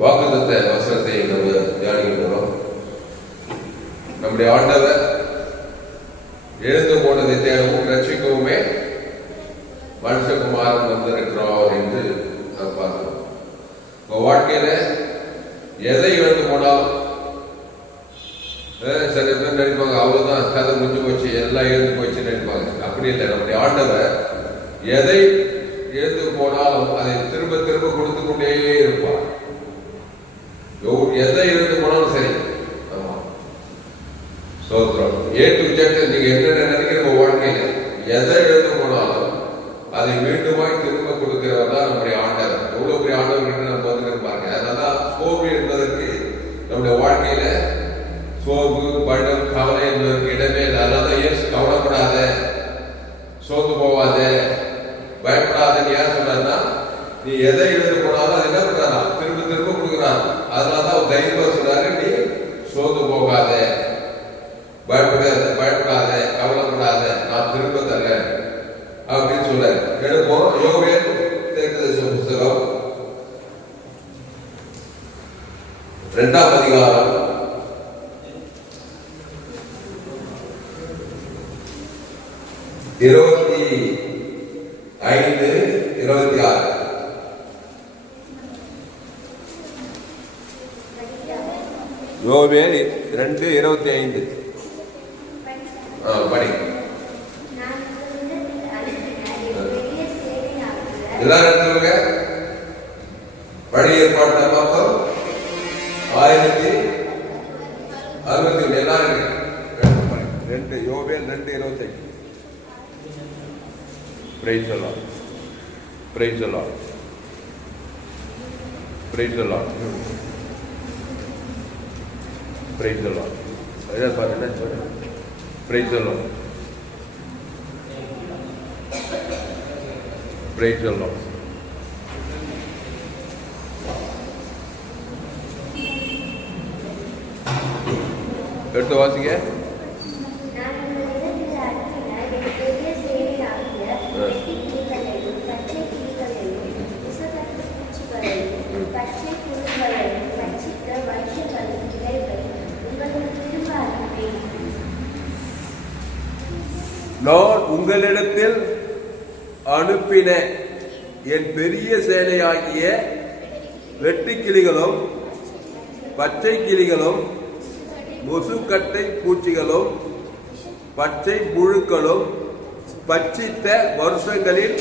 வாக்குத்தத்த வசனத்தை நம்ம தியானிக்கிறோம். நம்முடைய ஆண்டவர் எழுந்து போனதை தேடவும் ரட்சிக்கவுமே மனுஷகுமாரன் வந்திருக்கிறார் என்று நாம் பார்க்கிறோம். உங்க வாழ்க்கையில எதை எழுந்து போனாலும் சில பேர் நினைப்பாங்க, அவ்வளவுதான் கதை முடிஞ்சு போச்சு, எல்லாம் எழுந்து போச்சு நினைப்பாங்க. அப்படி இல்லை. நம்முடைய ஆண்டவர் எதை எழுந்து போனாலும் அதை திரும்ப திரும்ப கொடுத்து கொண்டே இருப்பார். எதை எழுந்து போனாலும் சரி. ஆமா, சோத்திரம். ஏ டு ஜெட் நீங்க என்ன நினைக்கிற வாழ்க்கையில எதை எழுந்து போனாலும் அதை மீண்டுமாய் திரும்ப கொடுக்கிறவர் தான் நம்முடைய ஆண்டவர். எவ்வளவு பெரிய ஆண்டவர் என்று நம்ம வந்து பாருங்க. அதனாலதான் சோர்வு என்பதற்கு நம்முடைய வாழ்க்கையில சோர்வு, பயம், கவலை என்பதற்கு இடமே இல்லை. அதனாலதான் ஏன் கவலைப்படாத, சோர்ந்து போவாத, பயப்படாதன்னு ஏன் சொன்னா, நீ எதை எழுந்து போனாலும் அது என்ன பண்றாரா, திரும்ப திரும்ப கொடுக்குறாரு. அதனாலதான் தைரியமா சொல்றாரு, நீ சோர்ந்து போகாத, பயப்படாத, கவலைப்படாத, நான் திரும்ப தரேன் அப்படின்னு சொல்றாரு. எடுப்போம் யோவேல் தீர்க்கதரிசன புத்தகம் 2ஆம் அதிகாரம் 25-26. யோவேல் 2:25 படி. எல்லாரும் சொல்லுங்க. பழைய ஏற்பாட்டு மொத்தம் 1061. எல்லாரும் 2 யோவேல் 2:25. Praise the Lord. Praise the Lord. Praise the Lord. Praise the Lord. Praise the Lord. Praise the Lord. எடுத்து வாசிங்க. நான் உங்களிடத்தில் அனுப்பின என் பெரிய சேனையாகிய வெட்டுக்கிளிகளும் பச்சை கிளிகளும் முசுக்கட்டை பூச்சிகளும் பச்சை புழுக்களும் பட்சித்த வருஷங்களின்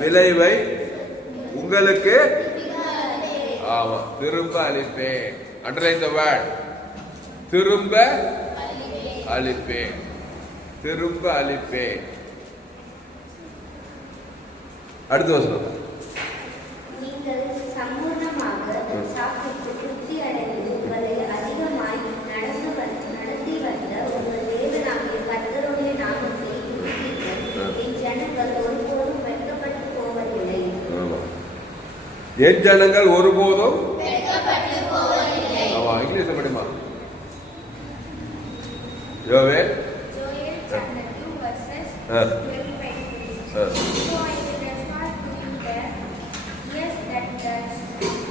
விளைவை உங்களுக்கு திரும்ப அளிப்பேன். அண்டர்லைன் தி வேர்ட், திரும்ப அளிப்பேன், திரும்ப அளிப்பேன். அடுத்த வசனம். நீங்கள் சம்பூர்ணமாக சாப்பிட்டு திருப்தி அடைந்து உங்களை அதிகமாய் நடத்தி வந்த உங்கள் தேவனாகிய கர்த்தருடைய நாமத்தை என் ஜனங்கள் ஒருபோதும் வெட்கப்பட்டு போவதில்லை. என் ஜனங்கள் ஒருபோதும் இங்கிலீஷ் படிமா. யோவேல் chapter 2 verses 25. So I will respond to you there. Yes, that the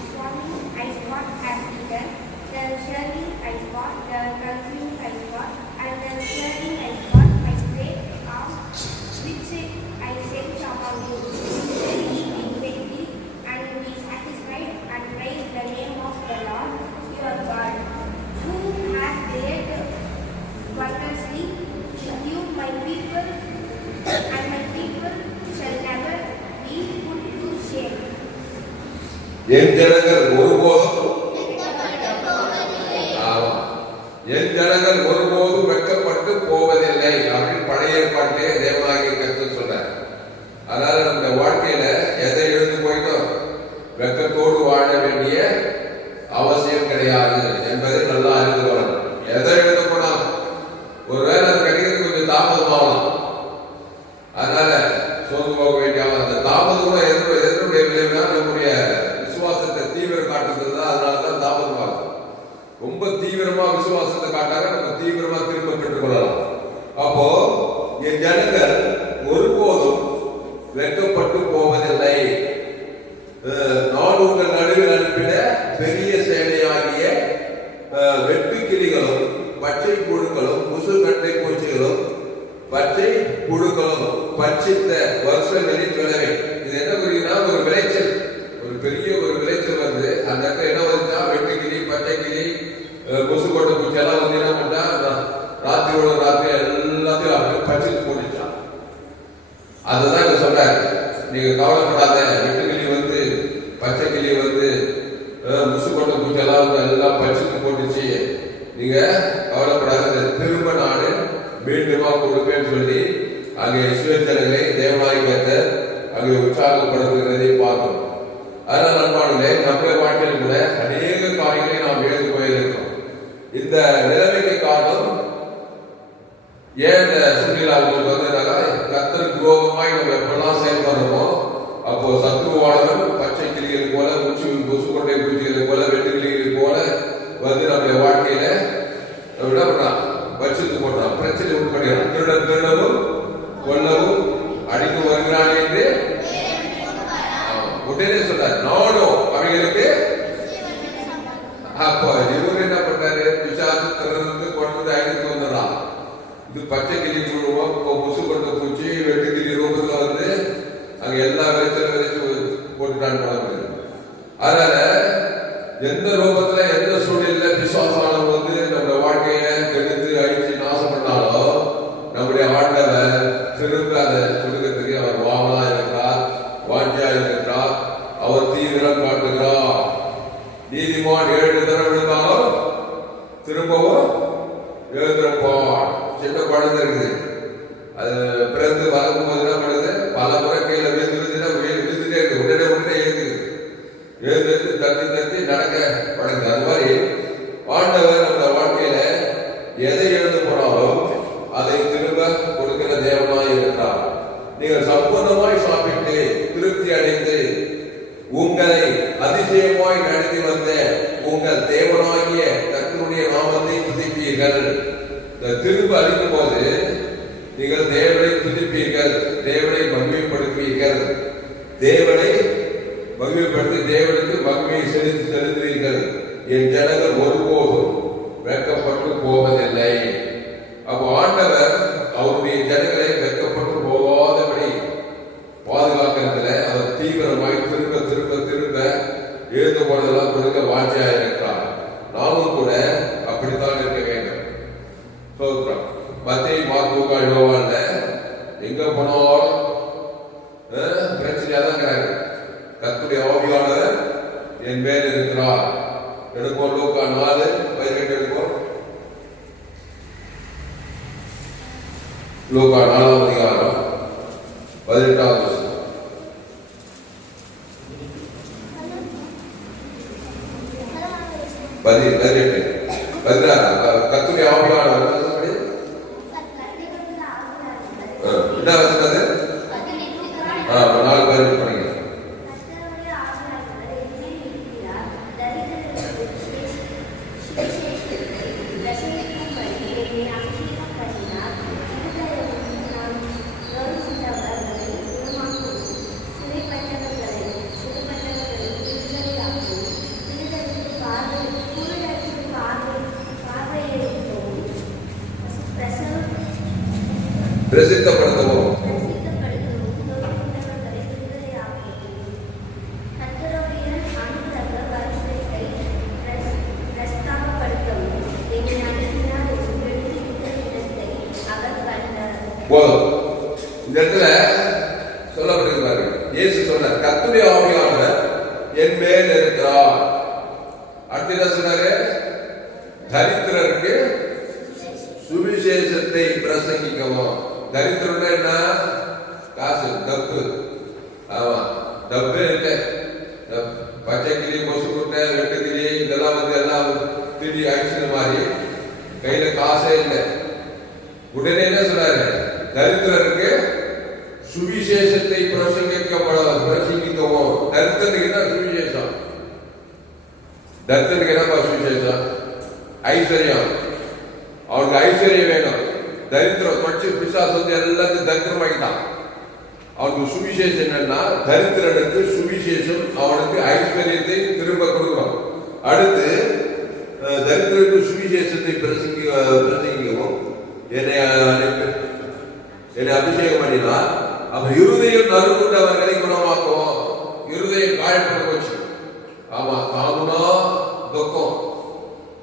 Swami I spot has eaten, the surely I spot, the consumed I spot, and the surely I spot my great arm, which I sent among you. Then eat in plenty, and be satisfied, and praise the name of the Lord your God, who has dealt wondrously with you, my people, and my people shall never be put to shame. என் ஜனங்கள் ஒருபோதும் வெட்கப்பட்டு போவதில்லை அப்படின்னு பழைய ஏற்பாட்டிலே தேவனாகிய கர்த்தர் சொல்றார். அதனால நம்ம வாழ்க்கையில எதை எழுந்து போயிட்டோம், வெட்கத்தோடு வாழ வேண்டிய அவசியம் கிடையாது என்பதை நல்லா அறிந்து கொள்ளணும். எதை எழுத போனாலும் ஒருவேளை அது கிடைக்கிறது கொஞ்சம் தாமதமாகலாம். அதனால சோர்ந்து போக வேண்டிய அந்த தாமதம் எதனுடைய விளைவுனா நம்முடைய விசுவாசத்தை தீவிர காட்டுறது தான். அதனாலதான் தாமதமாகும். ரொம்ப தீவிரமா விசுவாசத்தை காட்டாங்க, நம்ம தீவிரமா திரும்ப பெற்றுக்கொள்ளலாம். அப்போ என் ஜனங்கள் ஒருபோதும் வெட்கப்பட்டு போவ பட்சித்த வருஷங்களின் விளைவை. இது என்ன புரியுதுன்னா ஒரு விளைச்சல், ஒரு பெரிய ஒரு விளைச்சல் வருது. அந்த இடத்துல என்ன வந்துச்சா, வெட்டுக்கிளி, பச்சைக்கிளி, கொசு கொட்டை பூச்சி எல்லாம் வந்து என்ன பண்ணா ராத்திரியோட ராத்திரி எல்லாத்தையும் அப்படியே பச்சிட்டு போட்டுச்சான். அதுதான் இங்க சொல்றாரு, நீங்க கவலைப்படாத, வெட்டுக்கிளி வந்து பச்சைக்கிளி வந்து முசு கொட்டை பூச்சி எல்லாம் வந்து எல்லாம் பச்சிட்டு போட்டுச்சு, நீங்க கவலைப்படாத, திரும்ப நாடு மீண்டுமா கொடுப்பேன்னு சொல்லி அங்கே இஸ்ரவேலர்களை தேவனாய் கர்த்தர் அங்கே உற்சாகப்படுத்துகிறதை பார்க்கிறோம். அதனால் நண்பானே, நம்முடைய வாழ்க்கையில் கூட அநேக காரியங்களை நாம் எழுந்து போயிருக்கிறோம். இந்த நிலைமைக்கு காரணம் ஏன் இந்த சூழ்நிலை அவங்களுக்கு வந்ததுனால, கர்த்தருக்கு விரோதமாய் நம்ம எப்பெல்லாம் செயல்படுறோமோ அப்போ சத்துருவாளர்கள் பச்சை கிளிகள் போல, கொசு கொட்டை பூச்சிகளை போல, வெட்டுக்கிளிகளை போல வந்து நம்முடைய வாழ்க்கையில என்ன பண்றான், வச்சுட்டு போடுறான், பிரச்சனை உட்படுகிறான். திருடவும் கொல்லவும் அடித்து வருகிறான் என்று உடனே சொல்றார், நானும் அவைகளுக்கு. அப்போ இவரு என்ன பண்றாரு, பிசாசு திறந்து கொண்டு அடித்து வந்துடுறான். இது பச்சை கிளி சொல்லுவோம், இப்போ முசு கொண்ட பூச்சி வெட்டுக்கிளி ரூபத்துல வந்து அங்க எல்லா விளைச்சலும் விளைச்சு போட்டுட்டான்னு பழகுது. அதனால எந்த ரூபத்துல எந்த சூழ்நிலை விசுவாசம் வந்து நம்ம வாழ்க்கையை கெடுத்து அழிச்சு நாசம் பண்ணாலும், நம்முடைய ஆண்டவர் திரும்ப அதை கொடுக்கிறதுக்கு அவர் வாவலா இருக்கிறார், வாஞ்சியா இருக்கிறார், அவர் தீவிரம் காட்டுகிறார். நீதிமான் 7 தடவை விழுந்தாலும் திரும்பவும் எழுந்திருப்பான். சின்ன குழந்தை இருக்குது, அது பிறந்து வளர்க்கும் போது என்ன பண்ணுது, பல முறை கீழே விழுந்துட்டே இருக்கு, உடனே எழுந்து தட்டி நடக்க பழகுது. அது மாதிரி ஆண்டவர் நம்ம வாழ்க்கையில எதை எழுந்து போனாலும் அதை திரும்ப கொடுக்கிற தேவனாய் இருக்கிறார். நீங்கள் சம்பூர்ணமாய் சாப்பிட்டு திருப்தி அடைந்து உங்களை அதிசயமாய் நடத்தி வந்த உங்கள் தேவனாகிய கர்த்தருடைய நாமத்தை துதிப்பீர்கள். திரும்ப அளிக்கும் போது நீங்கள் தேவனை துதிப்பீர்கள், தேவனை மகிமைப்படுத்துவீர்கள், தேவனை மகிமைப்படுத்தி தேவனுக்கு மகிமையை செலுத்துவீர்கள். என் ஜனங்கள் ஒருபோதும் வெட்கப்பட்டு போவதில்லை. அப்போ ஆண்டவர் அவருடைய ஜனங்களை வெட்கப்பட்டு போகாதபடி பாதுகாக்கிறதுல அவர் தீவிரமாய் திரும்ப திரும்ப திரும்ப எழுந்து போனதெல்லாம் கொடுக்க வாஞ்சியா இருக்கிறார். நாமும் கூட அப்படித்தான் இருக்க வேண்டும். சொல்றோம், மத்தேயு, மார்க்கு, யோவான்ல எங்க போனாலும் பிரச்சனையா தான் இருக்கிறாங்க. கர்த்தருடைய ஆவியானவர் என் மேல் இருக்கிறார். எடுப்போம் லூக்கா 4:18 எடுப்போம். லூக்கா 4ஆம் அதிகாரம் 18ஆம் வசனம். கர்த்தருடைய ஆவியானவர் என்ன வசனம்? 4:18 படிங்க. பிரசித்தப்படுத்தவும் போதும். இந்த இடத்துல சொல்லப்பட்டிருக்கிறாரு, இயேசு சொன்னார், கர்த்தருடைய ஆவியானவர் என் மேல் இருக்கிறார். அடுத்து என்ன சொன்னாரு? தரித்திரருக்கு சுவிசேஷத்தை பிரசங்கிக்கவும். தரித்திரம் என்ன? காசு, டப்பு. ஆமா, டப்பு இல்லை. பச்சை கிளி, கொசு குட்டை, வெட்டுக்கிளி இதெல்லாம் வந்து எல்லாம் திடீ அடிச்சது மாதிரி கையில காசே இல்லை. உடனே என்ன சொல்றாரு? தரித்திரருக்கு சுவிசேஷத்தை பிரசங்கிக்கவும். தரித்திரனுக்கு என்ன சுவிசேஷம்? தரித்திரனுக்கு என்னப்பா சுவிசேஷம்? ஐஸ்வர்யம். அவனுக்கு ஐஸ்வர்யம் வேணும். தரித்திரம் படிச்சு பிசாசு வந்து எல்லாத்தையும் தரித்திரமாக்கிட்டான். அவனுக்கு சுவிசேஷம் என்னன்னா, தரித்திரனுக்கு சுவிசேஷம் அவனுக்கு ஐஸ்வர்யத்தை திரும்ப கொடுக்கணும். அடுத்து தரித்திரனுக்கு சுவிசேஷத்தை பிரசங்கிக்கவும் என்னை அபிஷேகம் பண்ணினா அப்ப இருதயம் நறுக்குண்டவர்களை குணமாக்குவோம். இருதயம் காயப்பட்டு போச்சு. ஆமா, தாமுனா துக்கம்.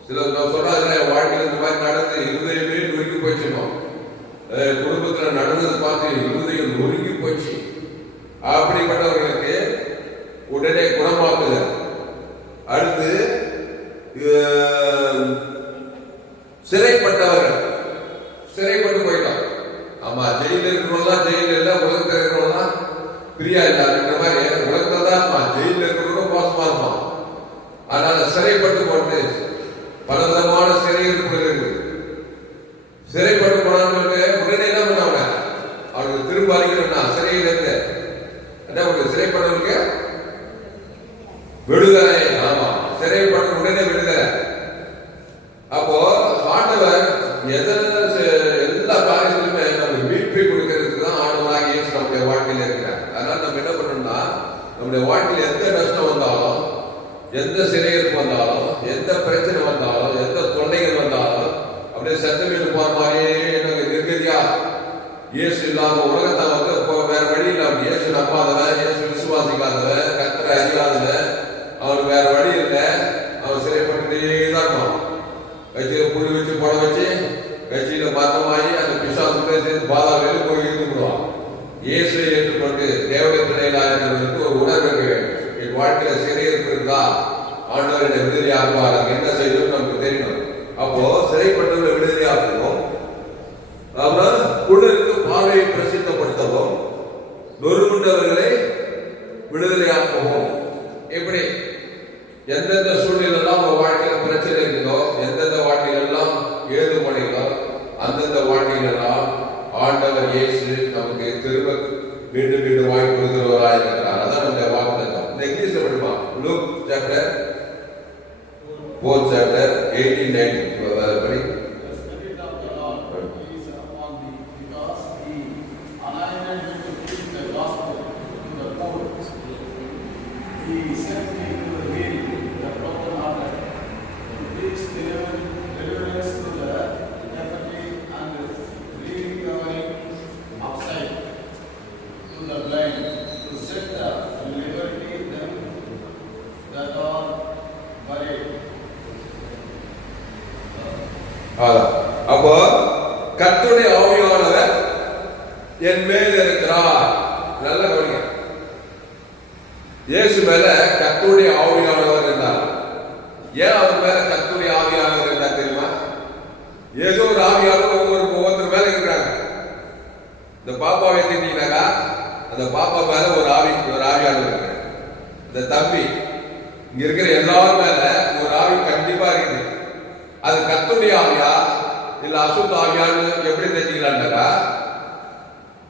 சில சொன்னாங்க வாழ்க்கையில் இந்த மாதிரி நடந்து இருதயமே நொறுக்கி போச்சுனோம். குடும்பத்துல நடந்தது பார்த்து இருதயம் நொறுக்கி போச்சு. அப்படிப்பட்டவர்களுக்கு உடனே குணமாக்குதல். அடுத்து சிறைப்பட்டவர்கள், சிறைப்பட்டு போயிட்டோம். ஆமா, ஜெயில இருக்கிறவங்க ஜெயில இல்ல, உலகத்தில் இருக்கிறவங்க பிரியா இல்ல. அப்படின்ற மாதிரி உலகத்தில் தான் ஜெயில இருக்கிறவங்க மோசமா இருப்பான். அதனால சிறைப்பட்டு போட்டு பல விதமான சிறை இருப்புகள் இருக்கு. சிறைப்பட்டு போனவங்களுக்கு உடனே என்ன பண்ணாங்க, அவங்களுக்கு திரும்ப அளிக்கணும்னா சிறையில் இருந்து என்ன ஒரு சிறைப்பட்டவங்களுக்கு விடுதலை. ஆமா, சிறைப்பட்டு உடனே விடுதலை. அப்போ ஆண்டவர் எல்லா காரியத்திலுமே நம்ம மீட்பை கொடுக்கிறதுக்கு தான் ஆண்டவராக இயேசு நம்முடைய வாழ்க்கையில இருக்கிறார். அதனால நம்ம என்ன பண்ணணும்னா, நம்முடைய வாழ்க்கையில எந்த நஷ்டம் வந்தாலும், எந்த சிறையிருப்பு வந்தாலும், எந்த பிரச்சனை வந்தாலும், எந்த தொல்லைகள் வந்தாலும், அப்படியே சத்தமேடு போற மாதிரியே எனக்கு நிர்கதியா இயேசு இல்லாம உலகத்தை வந்து வேற வழி இல்லாம, இயேசு நம்பாதவன், இயேசு விசுவாசிக்காதவன், கர்த்தரை அறியாதவன், அவனுக்கு வேற வழி இல்லை. அவன் சிறைப்பட்டுட்டே தான் இருப்பான். கட்சியில புள்ளி வச்சு போட வச்சு கட்சியில மாற்றமாயி அந்த பிசாசுடைய சேர்ந்து பாதா வெளியே போய் இருந்துடுவான். இயேசுவை ஏற்றுக்கொண்டு தேவடைய பிள்ளைகளாக இருக்கிறவர்களுக்கு ஒரு உணர்வு இருக்க வேண்டும். என் வாழ்க்கையில சிறை இருக்கிறதா, ஆண்டவர் என்னை விடுதலையாகுவார், என்ன செய்யணும் நமக்கு தெரியணும். அப்போ சிறைப்பட்டவர்களை விடுதலையாக்குவோம். அப்புறம் குழுக்கு பார்வையை பிரசித்தப்படுத்தவும், நொறுங்குண்டவர்களை விடுதலையாக்குவோம். எப்படி எந்தெந்த சூழ்நிலாம் உங்க வாழ்க்கையில பிரச்சனை இருக்குதோ, எந்தெந்த வாழ்க்கையிலாம் ஏது மணிகளோ, அந்தந்த வாழ்க்கையிலாம் ஆண்டவர் இயேசு நமக்கு திரும்ப மீண்டும் மீண்டும் வாங்கி கொடுக்கிறவராக இருக்கிறார். அதான் நம்ம வாக்குத்தத்தம். இந்த இங்கிலீஷ்ல படிப்பா, லூக் சாப்டர் 4 chapter 18-19 படி. அப்போ கர்த்தருடைய ஆவியானவர் என் மேல் இருக்கிறார். நல்ல கவனிங்க, இயேசு மேல கர்த்தருடைய ஆவியானவர் இருந்தார். ஏன் அவர் மேல கர்த்தருடைய ஆவியானவர் இருந்தார் தெரியுமா? ஏதோ ஒரு ஆவியானவர் ஒவ்வொருத்தர் மேல இருக்கிறாங்க. இந்த பாப்பாவை எடுத்தீங்கன்னாக்கா அந்த பாப்பா மேல ஒரு ஆவியானவர் இருக்கு. இந்த தம்பி இங்க இருக்கிற எல்லாரும் மேல ஒரு ஆவி கண்டிப்பா இருக்குது. அது கர்த்தருடைய ஆவியா இல்ல அசுத்த ஆவியான்னு எப்படி தெரிஞ்சுக்கலாம்னாக்கா,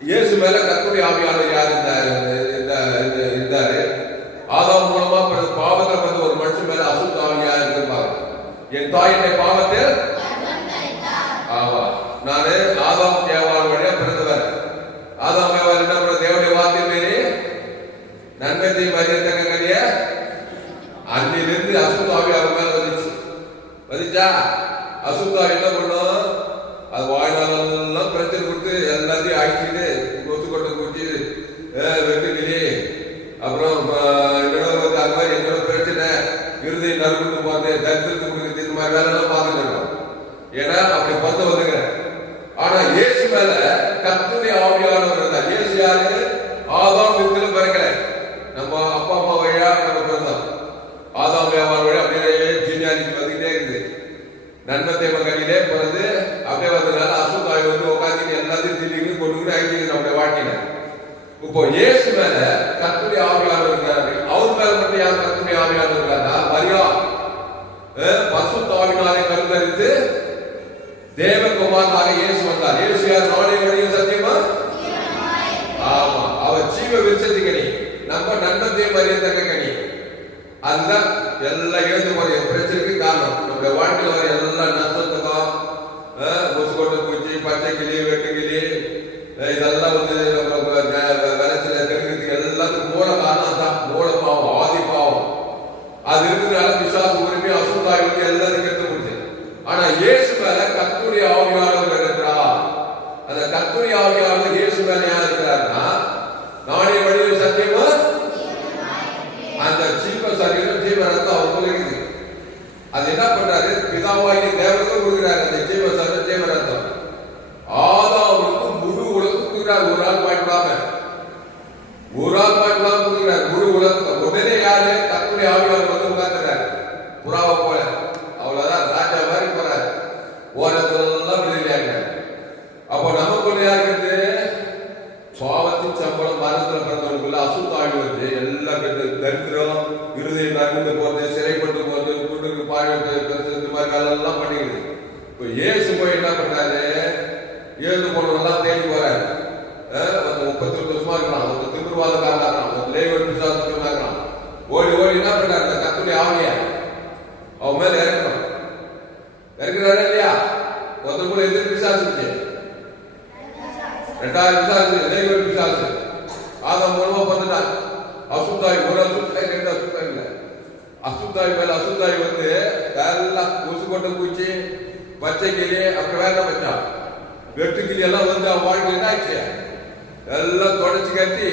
இயேசு மேல கர்த்தருடைய ஆவியானவர் யார் இருந்தாரு? ஆதாம் மூலமா பாவத்துல வந்து ஒரு மனுஷன் மேல அசுத்த ஆவியா இருப்பாங்க. என் தாய் என்னை பாவத்தில், ஆமா, நானு ஆதாம் ஏவாள் வழியா பிறந்தவர். ஆதாம் ஏவாள் என்ன பண்ண, தேவனுடைய வார்த்தை மீறி நன்மை தீமை அறியத்தக்கக்கூடிய அன்னிலிருந்து அசுத்த ஆவி அவர் மேல வந்துச்சா. அசுத்த ஆவி என்ன பண்ணும், அது வாழ்நாளெல்லாம் பிரச்சனை கொடுத்து எல்லாத்தையும் ஆக்கிட்டு கொத்து கொட்டை குடிச்சு வெட்டுக்கிளி, அப்புறம் அது மாதிரி என்னோட பிரச்சனை இருதயம் நறுக்குண்டு போது தரித்திரத்து கொடுக்குறது, இந்த மாதிரி வேலை எல்லாம் பார்த்துட்டு இருக்கோம். ஏன்னா அப்படி பந்து வந்துக்கிறேன். ஆனா இயேசு மேல கர்த்தருடைய ஆவியானவர் இருந்தார். இயேசு யாரு? ஆதாம் வித்துல பிறக்கல, நம்ம அப்பா அம்மா வழியா நம்ம பிறந்தோம். ஆதாம் வியாபாரம் வழியா அப்படியே ஜீனியாரிக்கு வந்துகிட்டே இருக்குது. நன்மை தேவங்களிலே பிறந்து அப்படியே வந்ததுனால அசுத்தாய் வந்து உட்காந்து எல்லாத்தையும் திடீர்னு கொண்டு ஆகிட்டு நம்முடைய வாழ்க்கையில. இப்போ இயேசு மேல கர்த்தருடைய ஆவியானவர் இருக்கிறாரு. அவர் மேல மட்டும் யார் கர்த்தருடைய ஆவியானவர் இருக்காருன்னா, மரியா பரிசுத்த ஆவியினாலே கருத்தரித்து தேவகுமாரனாக இயேசு வந்தார். இயேசு யார்? நானே வழியும் சத்தியமா. ஆமா, அவர் ஜீவ விருட்சத்தின் கனி, நம்ம நன்மத்தையும் அறியத்தக்க கனி. அதுதான் எல்லாம் எழுந்து போற பிரச்சனைக்கு காரணம். நம்முடைய வாழ்க்கையில் வர எல்லா நஷ்டத்துக்கும் முசுக்கொட்டை பூச்சி, பச்சை கிளி, வெட்டு கிளி, இதெல்லாம் வந்து நம்ம விளைச்சல தெரிகிறதுக்கு எல்லாத்துக்கும் மூல காரணம் தான். மூல பாவம், ஆதி பாவம். அது இருக்கிறதுனால பிசாசு உரிமை அசுத்தாய் வந்து எல்லாத்தையும் எடுத்து முடிச்சு. ஆனா இயேசு மேல கர்த்தருடைய ஆவியானவர் இருக்கிறார். அந்த கர்த்தருடைய ஆவியானவர் இயேசு மேல யார் இருக்கிறார்னா, கொடுக்கிறார், ஒரு ஆள் பாய்க்கலாம, ஒரு ஆள் பாய்க்கலாம் கொடுக்கிறார். முழு உலகம் உடனே யாரு கர்த்தருடைய ஆவியானவர் வந்து உட்கார்ந்துறாரு புறாவை போல. அவ்வளவுதான், ராஜா மாதிரி போறாரு. ஓரத்தெல்லாம் விடுதலையாங்க. அப்போ நமக்குள்ள யாருக்குது பாவத்தின் சம்பளம் மரணத்துல பிறந்தவனுக்குள்ள அசுத்தாழ் வந்து எல்லா தரித்திரம், இருதயம் நறுந்து போறது, சிறைப்பட்டு போறது, குண்டுக்கு பாழ்வது, இந்த மாதிரி வேலையெல்லாம் பண்ணிடுது. இப்போ ஏசு போய் என்ன பண்றாரு, ஏழு போனவெல்லாம் தேடி போறாரு. 38 வருஷமா இருக்கலாம், ஒரு திமிர்வாதக்காரனா இருக்கலாம், ஒரு லேவன் பிசாசு சொன்னாங்களாம். ஓடி ஓடி என்ன பண்றாரு, அந்த கர்த்தருடைய ஆவிய அவன் மேல இறக்கணும். இறக்குறாரு இல்லையா? ஒருத்தர் கூட எதிர்ப்பு பிசாசு 2000 பிசாசு, லேவன் பிசாசு ஆதாம் மூலமா வந்துட்டான். அசுத்தாய், ஒரு அசுத்தாய், 2 அசுத்தாய் இல்ல, அசுத்தாய் மேல அசுத்தாய் வந்து எல்லாம் கொசு கொட்ட பூச்சி, பச்சை கிளி, அப்புறம் வேற வச்சான் வெட்டு கிளி எல்லாம் வந்து அவன் வாழ்க்கை என்ன ஆச்சு, எல்லாம் தொடச்சு கட்டி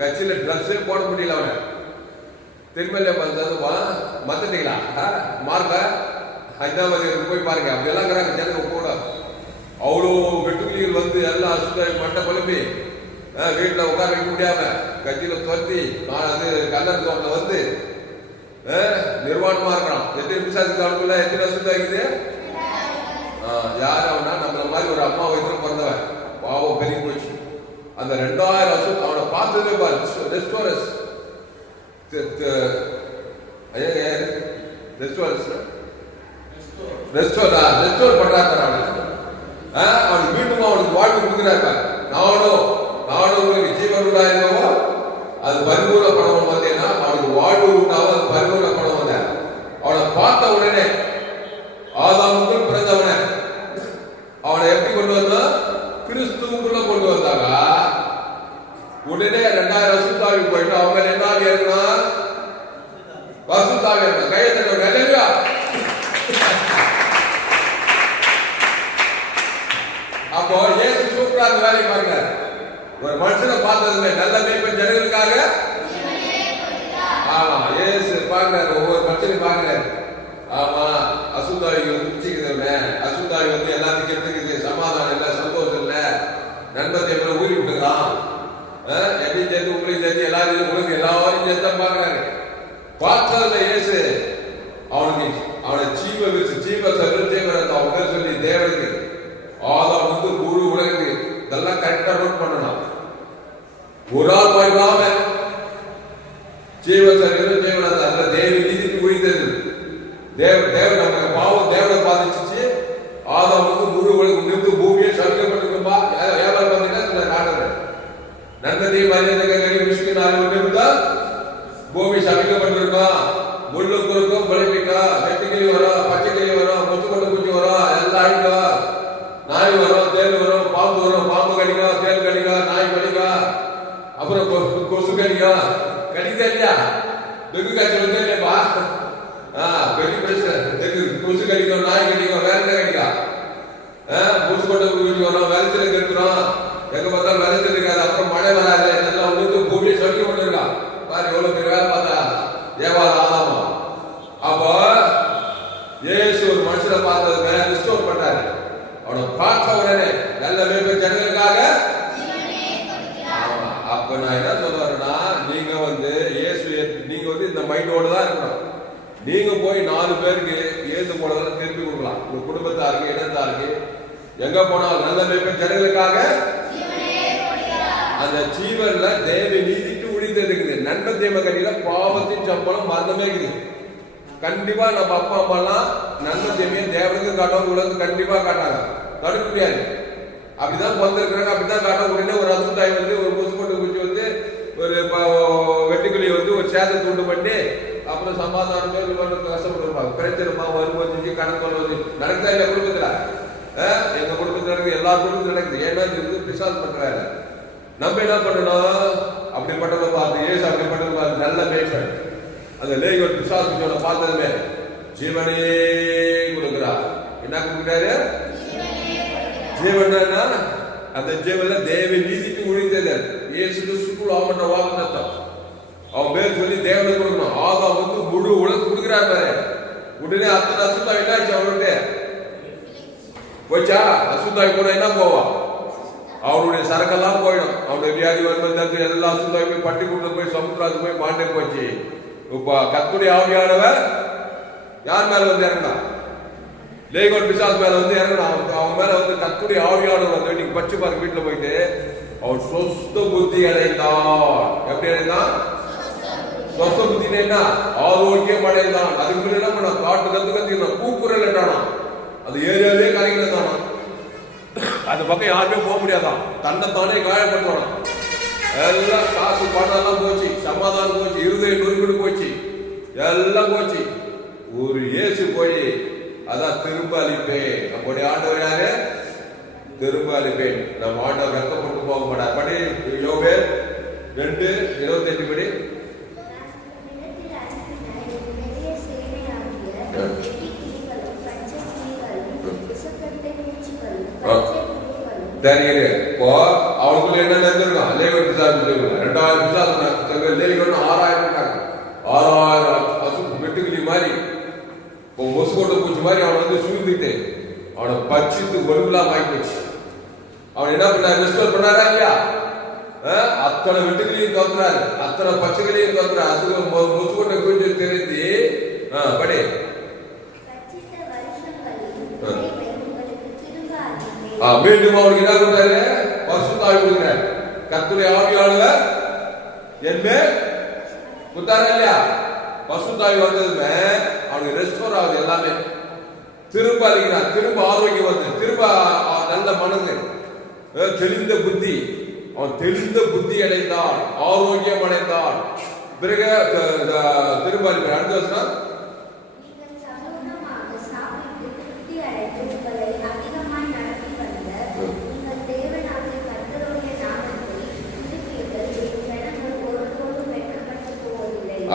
கட்சியில ட்ரெஸ்ஸே போட முடியல. அவனை திருமலையா மத்துட்டீங்களா மார்க்க ஹைதராபாத் போய் பாருங்க, அப்படி எல்லாம் இருக்கிறாங்க ஜனங்க கூட. அவ்வளோ வெட்டுக்கிளிகள் வந்து எல்லாம் அசுத்தாய் மட்டை குழம்பி வீட்டில் உட்கார வைக்க முடியாம கட்சியில துரத்தி அது கல்லர் தோட்டத்தில் வந்து நிர்வாணமா இருக்கிறான். எத்தனை பிசாசுக்கு அவனுக்குள்ள எத்தனை அசுத்தாக்குது? யார் அவனா, நம்மள மாதிரி ஒரு அம்மா வயிற்றுல பிறந்தவன், பாவம் பெருகி போச்சு. அந்த 2000 வருஷம் அவனை பார்த்ததே பாரு. ரெஸ்டோரஸ் ரெஸ்டோர் பண்றாரு. அவனுக்கு மீண்டும் அவனுக்கு வாழ்வு கொடுக்கிறாரு. நானும் உங்களுக்கு ஜீவன் உண்டாயிருந்தவோ அது பரிபூர்ணப்படவும் பார்த்தீங்கன்னா அவனுக்கு வாழ்வு உண்டாவும் அது பரிபூர்ணப்படவும் வந்த. அவனை பார்த்த உடனே ஆதாமுக்குள் பிறந்தவனை அவனை எப்படி கொண்டு வந்தா கிறிஸ்துவுக்குள்ள கொண்டு வந்தாங்க. உடனே 2000 அசுத்தாவி போயிட்டு அவங்க என்ன ஏறினா அசுத்தாவி கையத்தோட நிலையா. அப்போ ஏசு சூப்பரா அந்த வேலையை பார்க்கிறார். ஒரு மனுஷனை பார்த்ததுமே நல்ல மேய்ப்பன் ஜனங்களுக்காக. ஆமா, ஏசு பார்க்கிறாரு, ஒவ்வொரு மனுஷனையும் பார்க்கிறாரு. ஆமா, அசுத்தாவி வந்து பிடிச்சிக்குது, அசுத்தாவி வந்து எல்லாத்துக்கும் எடுத்துக்குது, சமாதானம் இல்ல, சந்தோஷம் இல்ல, நண்பத்தை எப்படி ஊறி விட்டுக்கிறான், எப்படி சேர்த்து உங்களையும் சேர்த்து எல்லாரையும் உங்களுக்கு எல்லாரையும் சேர்த்தா பார்க்கிறாரு. பார்த்ததுல ஏசு அவனை ஜீவ வச்சு அவன் பேர் சொல்லி தேவனுக்கு ஆதாம் வந்து முழு உலகத்துக்கு இதெல்லாம் கரெக்டா நோட் பண்ணணும். ஒரு ஆள் வாய்ப்பாம ஜீவசரீரம் ஜீவனத்தை அல்ல தேவி நீதிக்கு உயிர்த்தது. தேவன் நம்ம பாவம் தேவனை பாதிச்சு ஆதாம் வந்து முழு உலகம் நின்று பூமியை சமைக்கப்பட்டிருக்கும்பா. வியாபாரம் பார்த்தீங்கன்னா சில நாடுகள் நன்மதி மரியாதை விஷயம் நிமிந்தா பூமி சமைக்கப்பட்டிருக்கோம். முள்ளு குறுக்கும் விளைவிக்கும், வெட்டுக்கிளி வரும், பச்சைக்கிளி வரும், கொச்சு கொண்டு பூச்சி வரும், எல்லாம் அழிக்கும், நாய் வரும், தேல் வரும், பாம்பு வரும், பாம்பு கடிக்கும், தேல் கடிக்கும், நாய் கடிக்கும், அப்புறம் கொசு கடிக்கும். கடிக்குதா இல்லையா? டெங்கு காய்ச்சல் வந்து இல்லையப்பா, பெரிய பிரச்சனை. டெங்கு கொசு கடிக்கும், நாய் கடிக்கும், வேற என்ன கடிக்கும்? பூச்சி கொண்டு பூச்சி வரும், விளைச்சல் கெடுக்கிறோம், எங்க பார்த்தாலும் விளைச்சல் இருக்காது, அப்புறம் மழை வராது, இதெல்லாம் வந்து பூமியை சொல்லி கொண்டு இருக்கான். பாரு எவ்வளவு பெரிய வேலை பார்த்தா ஏவாள் ஆதாமா. அப்போ ஏசு ஒரு மனுஷனை பார்த்தது ரிஸ்டோர் பண்றாரு. அவனை பார்த்த உடனே நல்ல மேய்ப்பன் ஜனங்களுக்காக. அப்ப நான் என்ன சொல்றேன்னா, நீங்க வந்து இயேசு நீங்க வந்து இந்த மைண்டோட தான் இருக்கணும். நீங்க போய் 4 பேருக்கு ஏது போனதெல்லாம் திருப்பி கொடுக்கலாம். உங்க குடும்பத்தாருக்கு, இனத்தாருக்கு, எங்க போனாலும் நல்ல மேய்ப்பன் ஜனங்களுக்காக. அந்த ஜீவன்ல தேவ நீதிக்கு உழித்தது இருக்குது. நன்மை தீமை கட்டியில பாவத்தின் சம்பளம் மரணமே இருக்குது. கண்டிப்பா நம்ம அப்பா அம்மா எல்லாம் நன்மை தீமையை தேவனுக்கு காட்டவும் உலகத்துக்கு கண்டிப்பா காட்டாங்க, தடுக்க முடியாது. அப்படிதான் பிறந்திருக்கிறாங்க, அப்படிதான் காட்ட. உடனே ஒரு அசுத்தாய் வந்து ஒரு கொசு கொண்டு குச்சி வந்து ஒரு வெட்டுக்கிளி வந்து ஒரு சேதத்தை உண்டு பண்ணி அப்புறம் சமாதானமே கஷ்டப்பட்டுருப்பாங்க. பிரச்சனைமா வரும்போது கணக்கு வருவது நடக்குதா இல்ல குடும்பத்துல? எங்க குடும்பத்துல இருக்கு, எல்லா குடும்பத்துல நடக்குது. ஏன்னா இது பிசாசு பண்றாரு. நம்ம என்ன பண்ணணும்? அப்படிப்பட்டதை பார்த்து ஏசு அப்படிப்பட்டதை பார்த்து நல்ல மேய்ப்பன் அந்த லேகோர் பிசாசு பார்த்ததுமே ஜீவனே கொடுக்கிறார். என்ன கொடுக்கிறாரு? ஜீவனா அந்த ஜீவன்ல தேவ நீதிக்கு உழித்தது. இயேசு கிறிஸ்துக்குள் அவன் வாக்குத்தத்தம் அவன் பேர் சொல்லி தேவனுக்கு கொடுக்கணும். ஆதாம் வந்து முழு உலகத்துக்கு கொடுக்கிறார் பாரு. உடனே அத்தனை அசுத்தாய் என்னாச்சு அவனுக்கு போச்சா? அசுத்தாய் கூட என்ன போவா? அவனுடைய சரக்கெல்லாம் போயிடும். அவனுடைய வியாதி வரும்போது எல்லா சுத்தாய் பட்டி கொண்டு போய் சமுத்திரத்துக்கு போய் மாண்டே போச்சு. இப்ப கர்த்தருடைய ஆவியானவர் யார் மேல வந்து இறங்கினா? லேகோன் பிசாசு மேல வந்து இறங்கினா. அவன் மேல வந்து கர்த்தருடைய ஆவியானவர் வந்து இன்னைக்கு பச்சு பாருங்க வீட்டுல போயிட்டு அவன் சொஸ்த புத்தி அடைந்தான். எப்படி அடைந்தான்? சொஸ்த புத்தி என்ன? ஆரோக்கியம் அடைந்தான். அதுக்கு முன்னாடி என்ன பண்ண? காட்டு கத்துக்க கூக்குரல் என்றானா, அது ஏரியாவே கரைகள் தானா, அந்த பக்கம் யாருமே போக முடியாதான், தன்னைத்தானே காயப்படுவானா. எல்லாம் காசு பணம் எல்லாம் போச்சு, சமாதானம் போச்சு, இருதய நொறுக்கிட்டு போச்சு, எல்லாம் போச்சு. ஒரு இயேசு போய் அதான் திரும்ப அளிப்பேன். நம்முடைய ஆண்டவர் யாரு? திரும்ப அளிப்பேன். நம்ம ஆண்டவர் வெக்கப்பட்டு போக மாட்டார். படி யோபேல் 2:28 படி. தெரியுது. இப்போ அவனுக்குள்ள என்ன நடந்திருக்கான்? லேகோன் பிசாசு 2000 பிசாசு லேகோன் 6000 வெட்டுக்கிளி மாதிரி மொசுகோட்டை பூச்சி மாதிரி அவனை வந்து சூழ்ந்துட்டு அவனை பச்சித்து ஒழுங்குலாம் வாங்கி போச்சு. அவன் என்ன பண்ணாரு? ரெஸ்டோர் பண்ணாரா இல்லையா? அத்தனை வெட்டுகளையும் தோத்துறாரு, அத்தனை பச்சைகளையும் தோத்துறாரு. அசுகம் மொசுகோட்டை பூச்சி தெரிஞ்சு படி மீண்டும் அவருக்கு என்ன கொடுத்தாரு? பரிசுத்த ஆவி கொடுக்கிறார். கர்த்தருடைய ஆவியானவர் என்ன கொடுத்தாரா இல்லையா? பரிசுத்த ஆவி வந்ததுமே அவனுக்கு ரெஸ்டோர் ஆகுது, எல்லாமே திரும்ப அளிக்கிறார், திரும்ப ஆரோக்கியம் வந்து, திரும்ப நல்ல மனது, தெளிந்த புத்தி. அவன் தெளிந்த புத்தி அடைந்தான், ஆரோக்கியம் அடைந்தான். பிறகு திரும்ப அளிக்கிறார். அடுத்த வருஷம்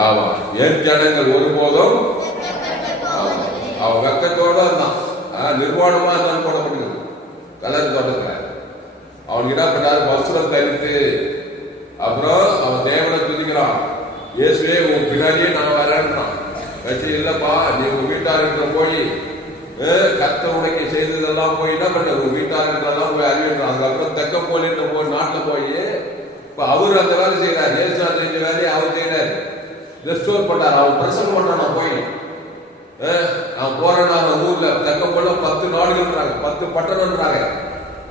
ஆமா, என் ஜனங்கள் ஒருபோதும் அவன் வெக்கத்தோட இருந்தான், நிர்வாணமா இருந்தான் போட முடியும் கலர் தோட்டத்துல. அவனுக்கு என்ன பண்ணாரு? வஸ்திரம் தரித்து அப்புறம் அவன் தேவனை துதிக்கிறான். இயேசுவே உன் பின்னாடியே நான் வரேன்றான். கட்சி இல்லப்பா, நீ உங்க வீட்டாருன்ற போய் கத்த உடைக்க செய்ததெல்லாம் போய் என்ன பண்ண? உங்க வீட்டாருன்றெல்லாம் போய் அறிவின்றான். அதுக்கப்புறம் தெக்க போலின்ற போய் நாட்டில் போய் இப்ப அவரு அந்த வேலை செய்யறாரு. இயேசு செஞ்ச வேலையை அவர் செய்யறாரு, ரெஸ்டோர் பண்ணார். அவன் பிரசங்கம் பண்ணான். நான் போய் நான் போறேன்னா ஊர்ல தெக்க போல 10 நாடுகள்ன்றாங்க, 10 பட்டணம்ன்றாங்க.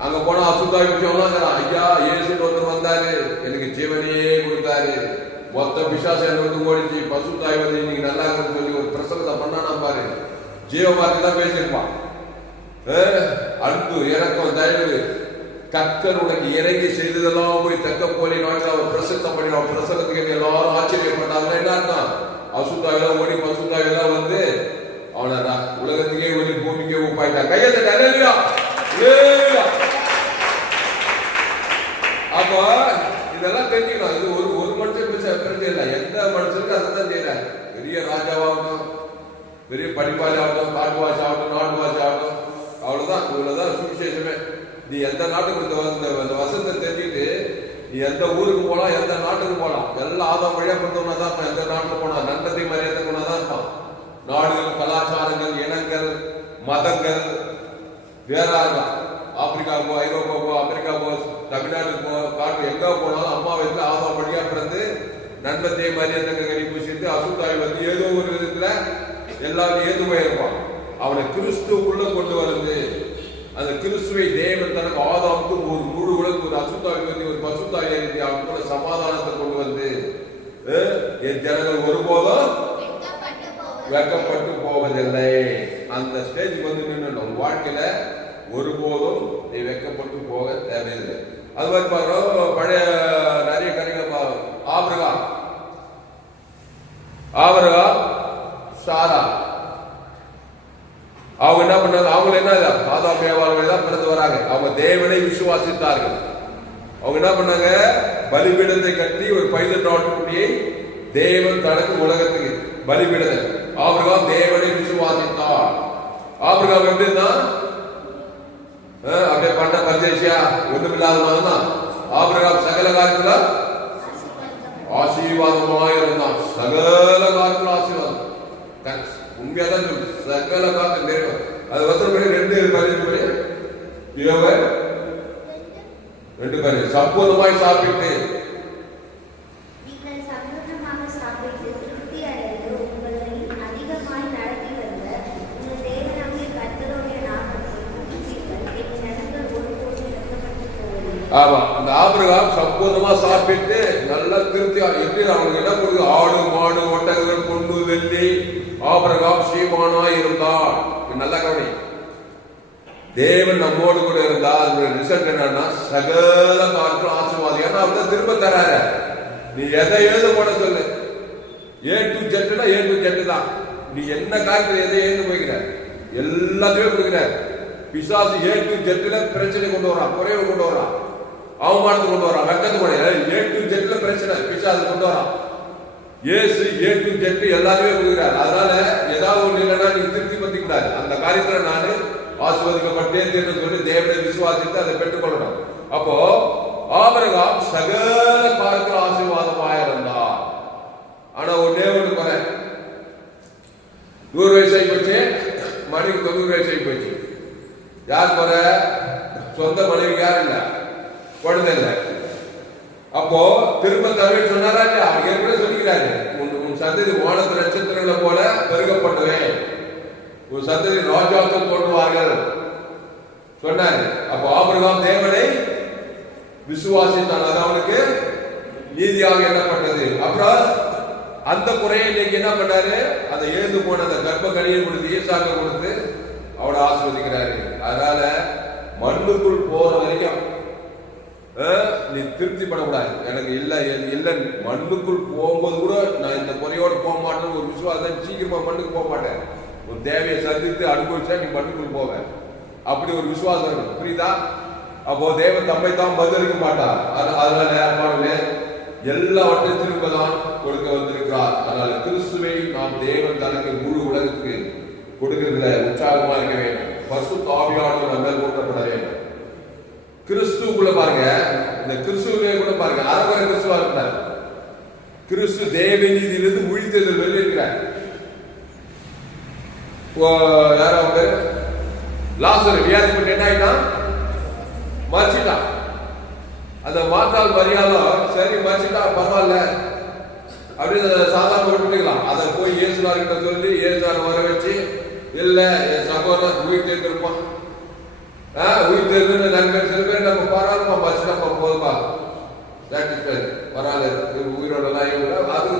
அங்க போனா அசுத்தாய் விஷயம்லாம் ஐயா இயேசு ஒருத்தர் வந்தாரு, எனக்கு ஜீவனையே கொடுத்தாரு, மொத்த பிசாசு என்ன வந்து ஓடிச்சு, பசுத்தாய் வந்து இன்னைக்கு நல்லா இருக்குன்னு சொல்லி ஒரு பிரசங்கத்தை பண்ணானா பாரு. ஜீவமாத்தி தான் பேசியிருப்பான். அன்பு, இறக்கம், தயவு, கர்த்தர் உனக்கு இறங்கி செய்ததெல்லாம் போய் தெக்க போலி நாட்டில் அவர் பிரசங்கம் பண்ணி அவன் பிரசங்கத்துக்கு எல்லாரும் ஆச்சரியப்பட்டாங்க. என்ன அர்த்தம்? அசுத்தாயெல்லாம் ஓடி பசுத்தாயெல்லாம் வந்து அவனை உலகத்துக்கே ஒளி, பூமிக்கே உப்பாயிட்டான். கையத்தை கரையா. அப்போ இதெல்லாம் தெரிஞ்சுக்கணும். இது ஒரு மனுஷன் பிரச்சனை இல்லை, எந்த மனுஷனுக்கு அதை தான் செய்யறாங்க. பெரிய ராஜாவாகட்டும், பெரிய படிப்பாளி ஆகட்டும், காட்டு வாசி ஆகட்டும், நாட்டு வாசி ஆகட்டும், அவ்வளவுதான். இவ்வளவுதான் சுவிசேஷமே. நீ எந்த நாட்டுக்கு இந்த வசனத்தை தெரிஞ்சுட்டு நீ எந்த ஊருக்கு போலாம், எந்த நாட்டுக்கு போலாம், எல்லாம் ஆதாம் வழியா கொண்டோம்னா தான் எந்த நாட்டுல போனா நன்றி மரியாதை கொண்டாதான் இருப்பான். நாடுகள், கலாச்சாரங்கள், இனங்கள், மதங்கள் வேற ஆப்பிரிக்கா போ, ஐரோப்பா போ, அமெரிக்கா போ, தமிழ்நாட்டுக்கு போ, காட்டு எங்க போனாலும் அம்மா வயசுல ஆதாம் வழியா பிறந்து நன்மத்தை மரியாதை கறி பூசிட்டு அசுத்தாய் வந்து ஏதோ ஒரு விதத்துல எல்லாரும் ஏது போயிருப்பான். அவனை கிறிஸ்துவுக்குள்ள கொண்டு வருது. அந்த கிறிஸ்துவை தேவன் தனக்கு ஆதாமுக்கு ஒரு முழு உலகம் ஒரு அசுத்தாய் வந்து ஒரு பசுத்தாய் அவனுக்குள்ள சமாதானத்தை கொண்டு வந்து என் ஜனங்கள் ஒருபோதும் வெக்கப்பட்டு போவதில்லை. அந்த ஸ்டேஜ் வந்து நின்று வாழ்க்கையில ஒருபோதும் நீ வெக்கப்பட்டு போக தேவையில்லை. அது மாதிரி பாருங்க, பழைய நிறைய கரைகள் ஆபிரகாம், சாரா, அவங்க என்ன பண்ணாங்க? அவங்க என்ன ஆதாம் ஏவாள் தான் பிறந்து வராங்க. அவங்க தேவனை விசுவாசித்தார்கள். அவங்க என்ன பண்ணாங்க? பலிபீடத்தை கட்டி ஒரு 18 ஆட்டுக்குட்டியை தேவன் தனக்கு உலகத்துக்கு பலிபீடத்தை. ஆபிரகாம் தேவனை விசுவாசித்தார். ஆபிரகாம் எப்படி இருந்தான்? அப்படியே பண்ண பரிதேசியா ஒண்ணுமில்லாதவன் தான். ஆபிரகாம் சகல காலத்துல ஆசீர்வாதமாக இருந்தான். சகல காலத்துல ஆசீர்வாதம் உண்மையாதான் சொல்லு. சகல காலத்துல நிறைவு. அது வசனம் 2:15 யோபு 2 பேரும் சம்பூர்ணமாய் சாப்பிட்டு நீங்கள் சம்பூர்ணமாக சாப்பிட்டு திருப்தி அடைந்து உங்களை அதிகமாய் நடத்தி வந்த உங்கள் தேவனாகிய கர்த்தருடைய நாமத்தை துதிப்பீர்கள். எங்கள் ஜனங்கள் ஒருபோதும் இழக்கப்பட்டு போவதில்லை. ஆமா, அந்த ஆபிரகாம் சம்பூர்ணமா சாப்பிட்டு நல்லா திருப்தியா எப்படி அவனுக்கு என்ன கொடுக்கு? ஆடு மாடு ஒட்டகங்கள் பொண்ணு வெள்ளி. ஆபிரகாம் ஸ்ரீமானாய் இருந்தார். நல்ல கவனி, தேவன் நம்மோடு கூட இருந்தா அதோட ரிசல்ட் என்னன்னா சகல காலத்திலும் ஆசீர்வாதம். ஏன்னா அவர் தான் திரும்ப தராரு. நீ எதை எழுத போட சொல்லு, A to Z A to Z தான். நீ என்ன காரியத்தில் எதை எழுந்து போய்கிற எல்லாத்தையுமே கொடுக்கிறார். பிசாசு A to Z பிரச்சனை கொண்டு வரான், குறைவு கொண்டு வரான், அவமானத்தை கொண்டு வரான், வெக்கத்தை கொண்டு A to Z பிரச்சனை பிசாசு கொண்டு வரான். ஏசு A to Z எல்லாத்தையுமே கொடுக்கிறார். அதனால ஏதாவது ஒண்ணு இல்லைன்னா நீ திருப்தி பத்திக்கூடாது. அந்த காரியத்துல நானு ஆசீர்வதிக்கப்பட்டேன் என்று சொல்லி தேவனை விசுவாசித்து அதை பெற்றுக்கொள்ளணும். அப்போ ஆபிரகாம் சகல காலத்தில் ஆசீர்வாதமாக இருந்தார். ஆனா ஒன்னே ஒண்ணு குறை, 100 வயசாகி போச்சு, மனைவி 90 வயசாகி போச்சு. யார் குறை? சொந்த மனைவி யாரும் இல்ல, குழந்தை இல்லை. அப்போ திரும்ப தவிர சொன்னாரா இல்லையா? அவங்க ஏற்கனவே சொல்லிக்கிறாரு, உன் சந்ததி வானத்து நட்சத்திரங்களை போல பெருகப்பட்டவே, ஒரு சந்ததி ராஜாக்கள் தோன்றுவார்கள் சொன்னாரு. அப்போ ஆபிரகாம் தேவனை விசுவாசித்தான், அது அவனுக்கு நீதியாக எண்ணப்பட்டது. அப்புறம் அந்த குறையை இன்னைக்கு என்ன பண்ணாரு? அந்த எழுந்து போன அந்த கர்ப்ப கனியை கொடுத்து ஈசாக்க கொடுத்து அவனை ஆசீர்வதிக்கிறாரு. அதனால மண்ணுக்குள் போற வரைக்கும் நீ திருப்தி படக்கூடாது. எனக்கு இல்ல இல்ல மண்ணுக்குள் போகும்போது கூட நான் இந்த குறையோடு போக மாட்டேன்னு ஒரு விசுவாசம், சீக்கிரமா மண்ணுக்கு போக மாட்டேன். ஒரு தேவையை சந்தித்து அனுபவிச்சா நீ மண்ணுக்குள் போவ. அப்படி ஒரு விசுவாசம் இருக்கும், புரியுதா? அப்போ தேவன் தம்மை தான் பதிலளிக்க மாட்டார். அதனால எல்லாவற்றையும் திரும்பதான் கொடுக்க வந்திருக்கிறார். அதனால கிறிஸ்துவை நாம் தேவன் தனக்கு முழு உலகத்துக்கு கொடுக்கிறதுல உற்சாகமா இருக்க வேண்டும். பரிசுத்த ஆவியானவர் நம்ம மேல் ஊற்றப்பட வேண்டும். கிறிஸ்துக்குள்ள பாருங்க, இந்த கிறிஸ்துவே கூட பாருங்க, அரவரை கிறிஸ்துவா இருக்கிறார். கிறிஸ்து தேவ நீதியிலிருந்து உயிர்த்தெழுதல் வெளியிருக்கிறார். யாரோ பேர் லாசரு வியாதிப்பட்டு என்ன ஆயிட்டான்? மறிச்சிட்டான். அந்த மாத்தால் மரியாதை சரி மறிச்சிட்டா பரவாயில்ல அப்படின்னு சாதாரண விட்டுக்கலாம். அதை போய் இயேசுவார்கிட்ட சொல்லி இயேசுவார் வர வச்சு, இல்ல என் சகோதரன் உயிர் தேர்ந்திருப்பான், உயிர் தேர்ந்து நண்பர் சில பேர் நம்ம பரவாயில்லப்பா மறிச்சிட்டப்பா போதுப்பா பரவாயில்ல உயிரோட அது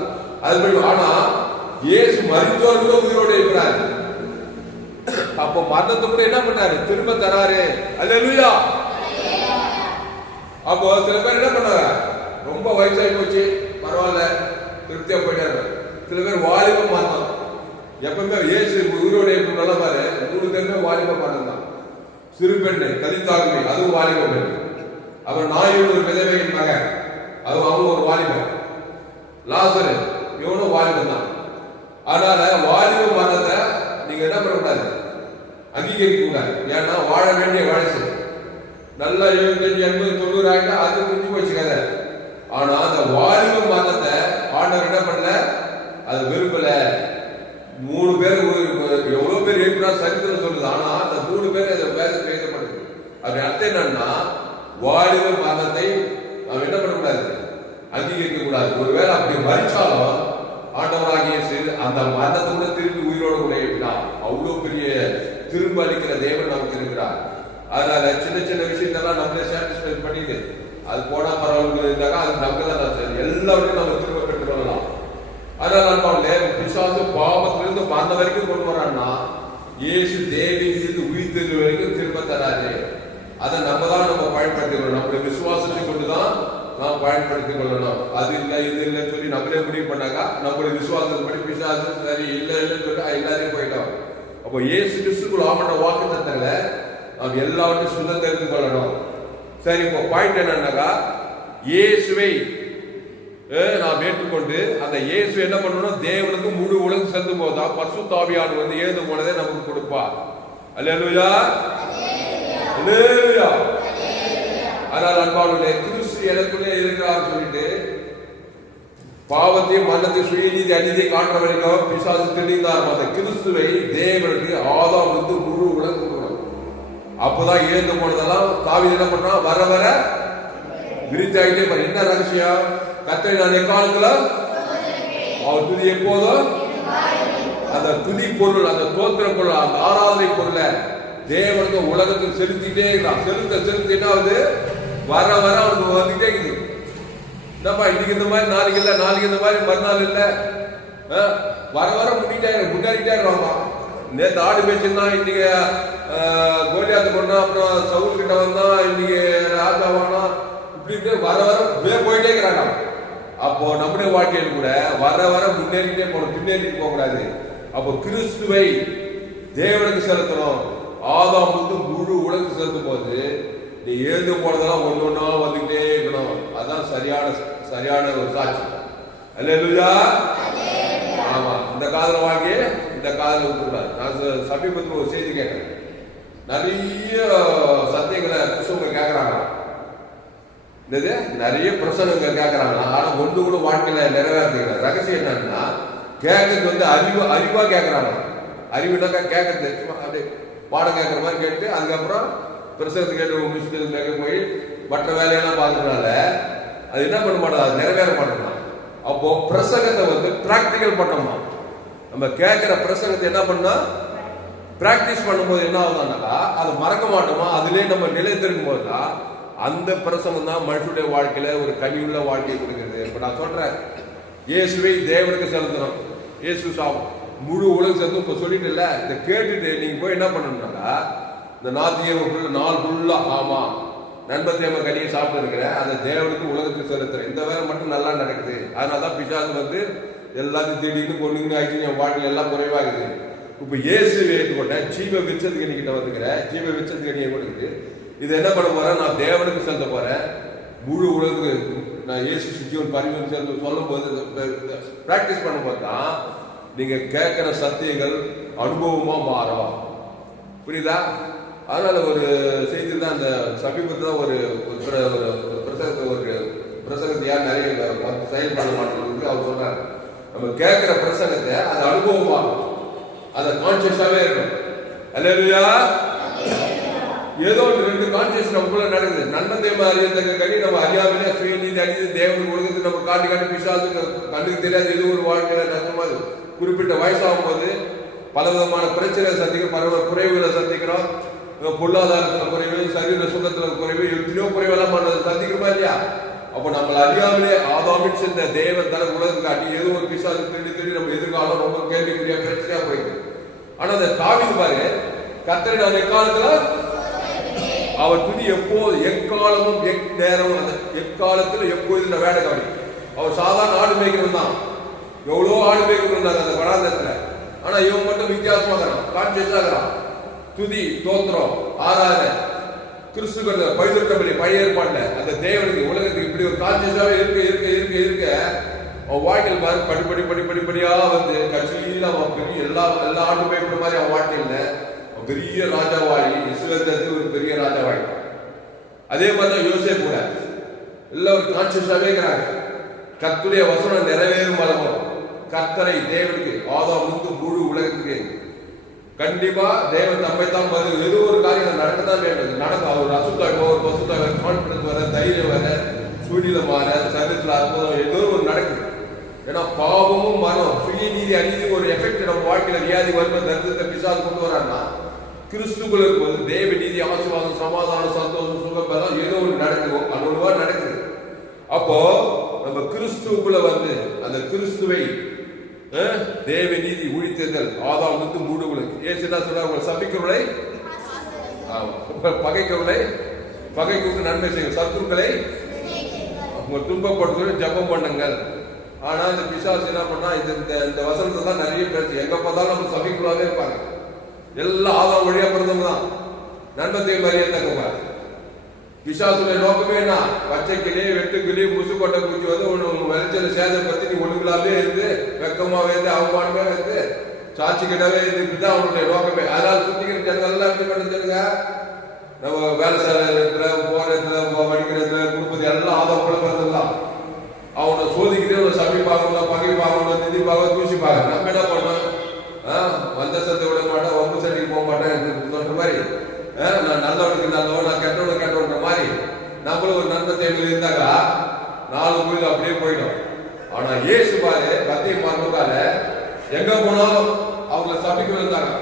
அது. ஆனா இயேசு மரித்தோர் கூட உயிரோடு இருக்கிறார். அப்போ மரணத்தை கூட என்ன பண்ணாரு? திரும்ப தராரு. அல்லேலூயா. அப்போ சில பேர் என்ன பண்ணாங்க? ரொம்ப வயசாகி போச்சு, பரவாயில்ல திருப்தியா போயிட்டாரு. சில பேர் வாலிப மரணம். எப்பவுமே இயேசு உயிரோட நல்ல பாரு, 3 பேருமே வாலிப மரணம் தான். சிறு பெண்ணு கலித்தாகுமே, அதுவும் வாலிப பெண். அப்புறம் நாயோடு ஒரு விதவையின் மகன், அதுவும் அவங்க ஒரு வாலிபன். லாசரு இவனும் வாலிபன் தான். அதனால வாலிப மரணத்தை நீங்க என்ன பண்ணக்கூடாது? அங்கீகரிக்க கூடாது. ஏன்னா வாழ வேண்டிய வயசு நல்லா 75, 80, 90 ஆகிட்டா அது முடிஞ்சு போச்சுக்காத. ஆனா அந்த வாலிப மரணத்தை ஆண்டவர் என்ன பண்ணல? அது விரும்பல. 3 பேர் எவ்வளவு பேர் இருக்கிறா சரித்திரம் சொல்லுது. ஆனா அந்த 3 பேர் வேதத்தில் எழுதப்படுது. அப்படி அர்த்தம் என்னன்னா, வாலிப மரணத்தை நாம் என்ன பண்ணக்கூடாது? அங்கீகரிக்க கூடாது. ஒருவேளை அப்படி மறிச்சாலும் ஆண்டவராகிய அந்த மரணத்தை கூட திருப்பி உயிரோடு கூட இருக்கிறார். அவ்வளவு பெரிய திரும்ப அளிக்கிற தேவன் நமக்கு இருக்கிறார். அதனால சின்ன சின்ன விஷயத்தெல்லாம் நம்மளே சாட்டிஸ்ஃபை பண்ணிட்டு அது போனா பரவாயில்ல இருந்தாங்க, அது நமக்கு தான் சரி, எல்லாத்தையும் நம்ம திரும்ப பெற்றுக்கொள்ளலாம். அதனால பிசாசு பாவத்திலிருந்து அந்த வரைக்கும் கொண்டு வரான்னா, இயேசு தேவியிலிருந்து உயிர்த்தெழு வரைக்கும் திரும்ப தராது. அதை நம்ம தான் நம்ம பயன்படுத்திக் கொள்ளணும். நம்முடைய விசுவாசத்தை கொண்டுதான் நாம் பயன்படுத்திக் கொள்ளணும். அது இல்லை இது இல்லைன்னு சொல்லி நம்மளே முடிவு பண்ணாக்கா நம்முடைய விசுவாசப்படி பிசாசு சரி இல்லை இல்லைன்னு சொல்லி எல்லாரையும் போயிட்டோம். அப்போ இயேசு கிறிஸ்துக்குள் ஆமண்ட வாக்கு தத்தல நாம் எல்லாவற்றையும் சுதந்திரித்துக் கொள்ளணும். சரி, இப்போ பாயிண்ட் என்னன்னாக்கா, இயேசுவை நாம் ஏற்றுக்கொண்டு அந்த இயேசு என்ன பண்ணணும்? தேவனுக்கு முழு உலகம் செல்லும் போதுதான் பரிசுத்த ஆவியானவர் வந்து எழுந்து போனதை நமக்கு கொடுப்பார். அல்லேலூயா, அல்லேலூயா. அதனால அன்பானவர்களே, கிறிஸ்து எனக்குள்ளே இருக்கிறார் சொல்லிட்டு பாவத்தையும் மரணத்தையும் சுயநீதி அநீதியை காட்டுற வரைக்கும் பிசாசு தெளிந்தார். அந்த கிறிஸ்துவை தேவனுக்கு ஆதாம் வந்து முழு உலகம் கொடுக்கணும். அப்பதான் எழுந்து போனதெல்லாம் தாவீது என்ன பண்ணா? வர வர விருத்தாயிட்டே பாரு. என்ன ரகசியம்? கர்த்தரை நான் எக்காலத்துல அவர் துதி எப்போதும் அந்த துதி பொருள், அந்த தோத்திர பொருள், அந்த ஆராதனை பொருளை தேவனுக்கு உலகத்தில் செலுத்திட்டே இருக்கலாம். செலுத்த என்ன ஆகுது? வர வர அவனுக்கு வந்துட்டே இருக்குது. என்னப்பா இன்னைக்கு இந்த மாதிரி நாளைக்கு இல்லை, நாளைக்கு இந்த மாதிரி மறுநாள் இல்லை, வர வர முன்னாடிட்டே இருவாங்க. நேற்று ஆடு மேய்ச்சிருந்தா, இன்னைக்கு கோலியாத்து பண்ணா, அப்புறம் சவுல் கிட்ட வந்தா, இன்னைக்கு ராஜாவானா, இப்படி வர வர போயிட்டே இருக்கிறாங்க. அப்போ நம்முடைய வாழ்க்கையில் கூட வர வர முன்னேறிட்டே போகணும், பின்னேறிட்டு போக கூடாது. அப்போ கிறிஸ்துவை தேவனுக்கு செலுத்தணும். ஆதாம் வந்து முழு உலகம் செலுத்தும் போது நீ எழுந்து போனதெல்லாம் ஒன்னொன்னா வந்துகிட்டே இருக்கணும். அதுதான் சரியான ஒரு சாட்சி. அல்லேலூயா. ஆமா, இந்த காதல வாங்கி இந்த காதல விட்டுருக்காரு. நான் சமீபத்தில் ஒரு செய்தி கேட்கிறேன். நிறைய சத்தியங்களை கிறிஸ்தவங்க கேட்கறாங்க, நிறைய பிரசனங்கள் கேட்கறாங்களா, ஆனா ஒன்று கூட வாழ்க்கையில நிறைவேற்ற ரகசியம் என்னன்னா, கேட்கறது வந்து அறிவா கேட்கறாங்க. அறிவுனாக்கா கேட்கறது அப்படியே பாடம் கேட்கற மாதிரி கேட்டு அதுக்கப்புறம் பிரசனத்தை கேட்டு முடிச்சுட்டு போய் மற்ற வேலையெல்லாம் பார்க்கறதுனால அது என்ன பண்ண மாட்டோம், அது நிறைவேற மாட்டோம். அப்போ பிரசங்கத்தை வந்து பிராக்டிக்கல் பண்ணோமா, நம்ம கேட்கிற பிரசங்கத்தை என்ன பண்ணா பிராக்டிஸ் பண்ணும்போது என்ன ஆகுதுன்னாக்கா அதை மறக்க மாட்டோமா, அதுலேயே நம்ம நிலைத்திருக்கும் போதுதான் அந்த பிரசங்கம் தான் மனுஷனுடைய வாழ்க்கையில ஒரு கனிவுள்ள வாழ்க்கையை கொடுக்குறது. இப்ப நான் சொல்றேன், இயேசுவை தேவனுக்கு செலுத்தணும், இயேசு சாவும் முழு உலகம் சேர்ந்து இப்ப சொல்லிட்டு இல்ல, இதை கேட்டுட்டு நீங்க போய் என்ன பண்ணணும்னாக்கா இந்த நாள் ஃபுல்லா ஆமா நண்பத்தேம கனியை சாப்பிட்டு இருக்கிறேன், அந்த தேவனுக்கு உலகத்துக்கு செலுத்துறேன், இந்த வேலை மட்டும் நல்லா நடக்குது. அதனாலதான் பிசாசு வந்து எல்லாத்தையும் திடீர்னு கொண்டுங்கன்னு ஆயிடுச்சு, என் வாழ்க்கையில எல்லாம் குறைவாகுது. இப்ப இயேசு ஏற்றுக்கொண்ட ஜீவ விச்சது கனி கிட்ட வந்துக்கிறேன், ஜீவ விச்சது கனியை கொடுக்குது. இது என்ன பண்ண போறேன், நான் தேவனுக்கு செலுத்த போறேன், முழு உலகத்துக்கு நான் இயேசு ஜீவன் பரிமாணம் சேர்ந்து சொல்லும் போது பிராக்டிஸ் பண்ணும்போது தான் நீங்க கேட்கிற சத்தியங்கள் அனுபவமா மாறும். புரியுதா? அதனால ஒரு செய்தி தான், அந்த சமீபத்தில் ஒரு பிரசங்கத்தை யார் நிறைய செயல்பட மாட்டேங்குது அவர் சொல்றாரு, நம்ம கேட்கிற பிரசங்கத்தை அது அனுபவமாகும், அதை கான்சியஸாவே இருக்கும். அல்லேலூயா. ஏதோ ரெண்டு கான்சியஸ் நமக்குள்ள நடக்குது. நன்மத்தை அறியத்தக்க கனி நம்ம அறியாமலே சுயநீதி அணிந்து தேவனுக்கு உலகத்துக்கு நம்ம காட்டி பிசாசுக்கு கண்ணுக்கு தெரியாது. இது ஒரு வாழ்க்கையில நஷ்டமாது. குறிப்பிட்ட வயசாகும் போது பல விதமான பிரச்சனைகளை சந்திக்கிறோம், பல குறைவுகளை சந்திக்கிறோம். பொருளாதாரத்துல குறைவு, சரீர சுகத்துல குறைவு, எத்தனையோ குறைவெல்லாம் சந்திக்கிறோமா இல்லையா? அப்ப நம்மள அறியாமலே ஆதாமின் சென்ற தேவன் தலை உலகம் காட்டி ஏதோ ஒரு பிசாசு திருடி நம்ம எதிர்காலம் ரொம்ப கேள்விக்குரிய பிரச்சனையா போயிருக்கு. ஆனா அந்த தாவீது பாரு, கர்த்தரை நான் எக்காலத்துல அவர் துதி எப்போது எக்காலமும் நேரம், அந்த எக்காலத்துல எப்போது வேலை காணி. அவர் சாதாரண ஆடு மேய்க்கிறவன் தான், எவ்வளோ ஆடு மேய்க்கிறவன் அந்த வடாந்தத்துல. ஆனா இவன் மட்டும் வித்தியாசமாக கான்சியஸாகிறான். துதி தோத்திரம் ஆராதனை கிறிஸ்துவ பைதற்கபடி பழைய ஏற்பாடுல அந்த தேவனுக்கு உலகத்துக்கு இப்படி ஒரு கான்சியஸாவே இருக்க அவன் வாழ்க்கையில் பாரு படிப்படியா வந்து கட்சியில அவன் பெரிய எல்லா ஆண்டு மேய்க்கிற மாதிரி அவன் வாழ்க்கையில் பெரிய ராஜாவாயி இஸ்ரவேலுக்கு ஒரு பெரிய ராஜாவாயி. அதே மாதிரிதான் யோசேப்பு கூட எல்லாம் ஒரு கான்சியஸாவே இருக்கிறாங்க. கர்த்தருடைய வசனம் நிறைவேறும் அளவும் கர்த்தரை தேவனுக்கு ஆதாமுக்கு முழு உலகத்துக்கு கண்டிப்பா தேவன் நம்மை தான் பதில் ஏதோ ஒரு காரியம் நடக்கத்தான் வேண்டும். நடக்கும். அவர் அசுத்தாய் போக பசுத்தாய் கான்பிடன்ஸ் வர, தைரியம் வர, சூழ்நிலை மாற, சரீரத்தில் அற்புதம் ஏதோ ஒரு நடக்குது. ஏன்னா பாவமும் மரம் சுயநீதி அநீதி ஒரு எஃபெக்ட் நம்ம வாழ்க்கையில வியாதி வரும்போது தரிசனத்தை பிசாசு கொண்டு வரான்னா கிறிஸ்துக்குள்ள இருக்கும்போது தேவ நீதி ஆசீர்வாதம் சமாதானம் சந்தோஷம் சுகம் ஏதோ ஒரு நடக்குது, அனுபவா நடக்குது. அப்போ நம்ம கிறிஸ்துக்குள்ள வந்து அந்த கிறிஸ்துவை தேவ நீதி ஊழித்தேர்தல் ஆதாம் வந்து மூடு உலகு ஏசு என்ன சொல்றாங்க, உங்களை சபிக்கிறவளை பகைக்கு நன்மை செய்யும், சத்துருக்களை உங்க துன்பப்படுத்த ஜபம் பண்ணுங்கள். ஆனா இந்த பிசாசு என்ன பண்ணா இந்த வசனத்தை தான் நிறைய பேர் எங்க பார்த்தாலும் நம்ம சபிக்குள்ளாவே இருப்பாங்க. எல்லாம் ஆதாம் வழியா பிறந்தவங்க தான் நன்மத்தை மாதிரியே தங்குவாங்க. பிசாசுடைய நோக்கமே என்ன, பச்சைக்கிளி வெட்டுக்கிளி முசுக்கொட்டை குச்சி வந்து ஒன்று விளைச்சல சேதம் பத்தி நீ ஒழுங்கலாவே இருந்து வெக்கமாவே இருந்து அவமானமே இருந்து சாட்சிக்கிட்டவே இருந்து இப்படிதான் அவனுடைய நோக்கமே. அதனால சுத்திக்கிற ஜனங்கள்லாம் எப்படி பண்ணிச்சுங்க, நம்ம வேலை செய்யற இடத்துல போற இடத்துல படிக்கிற இடத்துல குடும்பத்தை எல்லாம் ஆதாம் போல பிறந்ததுதான். அவனை சோதிக்கிட்டே ஒரு சமைப்பாங்க, பகைப்பாங்க, திதிப்பாங்க, தூசிப்பாங்க. நம்ம என்ன பண்ணோம், வந்தசத்தை விட மாட்டேன், ஒப்பு சட்டைக்கு போக மாட்டேன் சொல்ற மாதிரி நான் நல்லவனுக்கு நல்லவன் நான் கெட்டவனுக்கு கெட்டவன்ற மாதிரி நம்மளும் ஒரு நன்மை டைம்ல இருந்தாக்கா 4 கோயில் அப்படியே போயிடும். ஆனா இயேசு பாரு பத்தியை பார்த்தால எங்க போனாலும் அவங்களை சபைக்குள்ள இருந்தாங்க,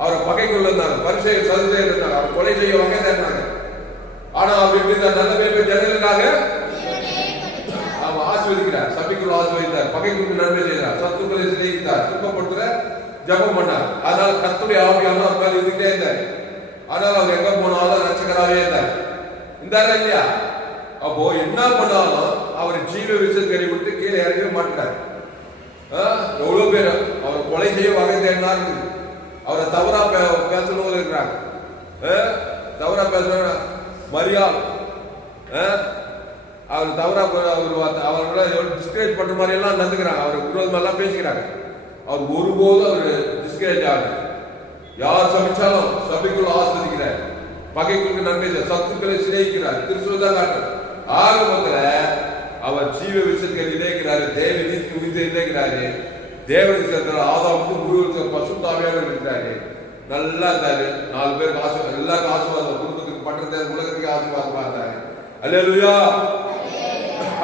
அவரை பகைக்குள்ள இருந்தாங்க, பரிசெயர் சதுசெயர் இருந்தாங்க, அவர் கொலை செய்ய வகை தேடினாங்க. ஆனா அவர் எப்படி நல்ல பேர் ஜனங்களுக்காக அவன் ஆசீர்வதிக்கிறார், சபைக்குள்ள ஆசீர்வதித்தார், பகைக்குள்ள நன்மை செய்தார், சத்துக்களை சிநேகித்தார், துன்பப்படுத்துற ஜபம் பண்ணார். அதனால கர்த்தருடைய ஆவியானவர் அவர் மேல இருந்துட்டே இருந்தார். அதனால அவர் எங்க போனாலும் ரட்சகராகவே இருந்தார். இருந்தாரா இல்லையா? அப்போ என்ன பண்ணாலும் அவர் ஜீவ விஷயத்தை விட்டு கீழே இறங்கவே மாட்டார். எவ்வளவு பேர் அவரை கொலை செய்ய வகை தேடினா இருக்குது. அவரை தவறா பேசணும் இருக்கிறாங்க, தவறா பேச மரியாள் அவர் தவறா அவர்கள டிஸ்கரேஜ் பண்ற மாதிரி எல்லாம் நடந்துக்கிறாங்க, அவருக்கு விரோதமா எல்லாம் பேசிக்கிறாங்க. அவர் ஒருபோதும் அவர் டிஸ்கரேஜ் ஆகல. யார் சமைச்சாலும் சபைக்குள்ள ஆஸ்வதிக்கிறார், பகைக்குள்ள நன்மை சத்துக்களை சிநேகிக்கிறார், கிறிஸ்துவதான் காட்டுறார். ஆக முதல்ல அவர் ஜீவ விஷயத்துக்கு இணைக்கிறாரு, தேவ நீதிக்கு உயிர்த்து இணைக்கிறாரு, தேவனுக்கு சேர்த்தார், ஆதாமுக்கு முருகனுக்கு பசுத்தாவியாக இருக்கிறாரு. நல்லா இருந்தாரு, 4 பேருக்கு ஆசீர்வாதம், எல்லாருக்கும் ஆசீர்வாதம், குடும்பத்துக்கு பட்டத்தை உலகத்துக்கு ஆசீர்வாதம் பார்த்தாரு. அல்லேலூயா.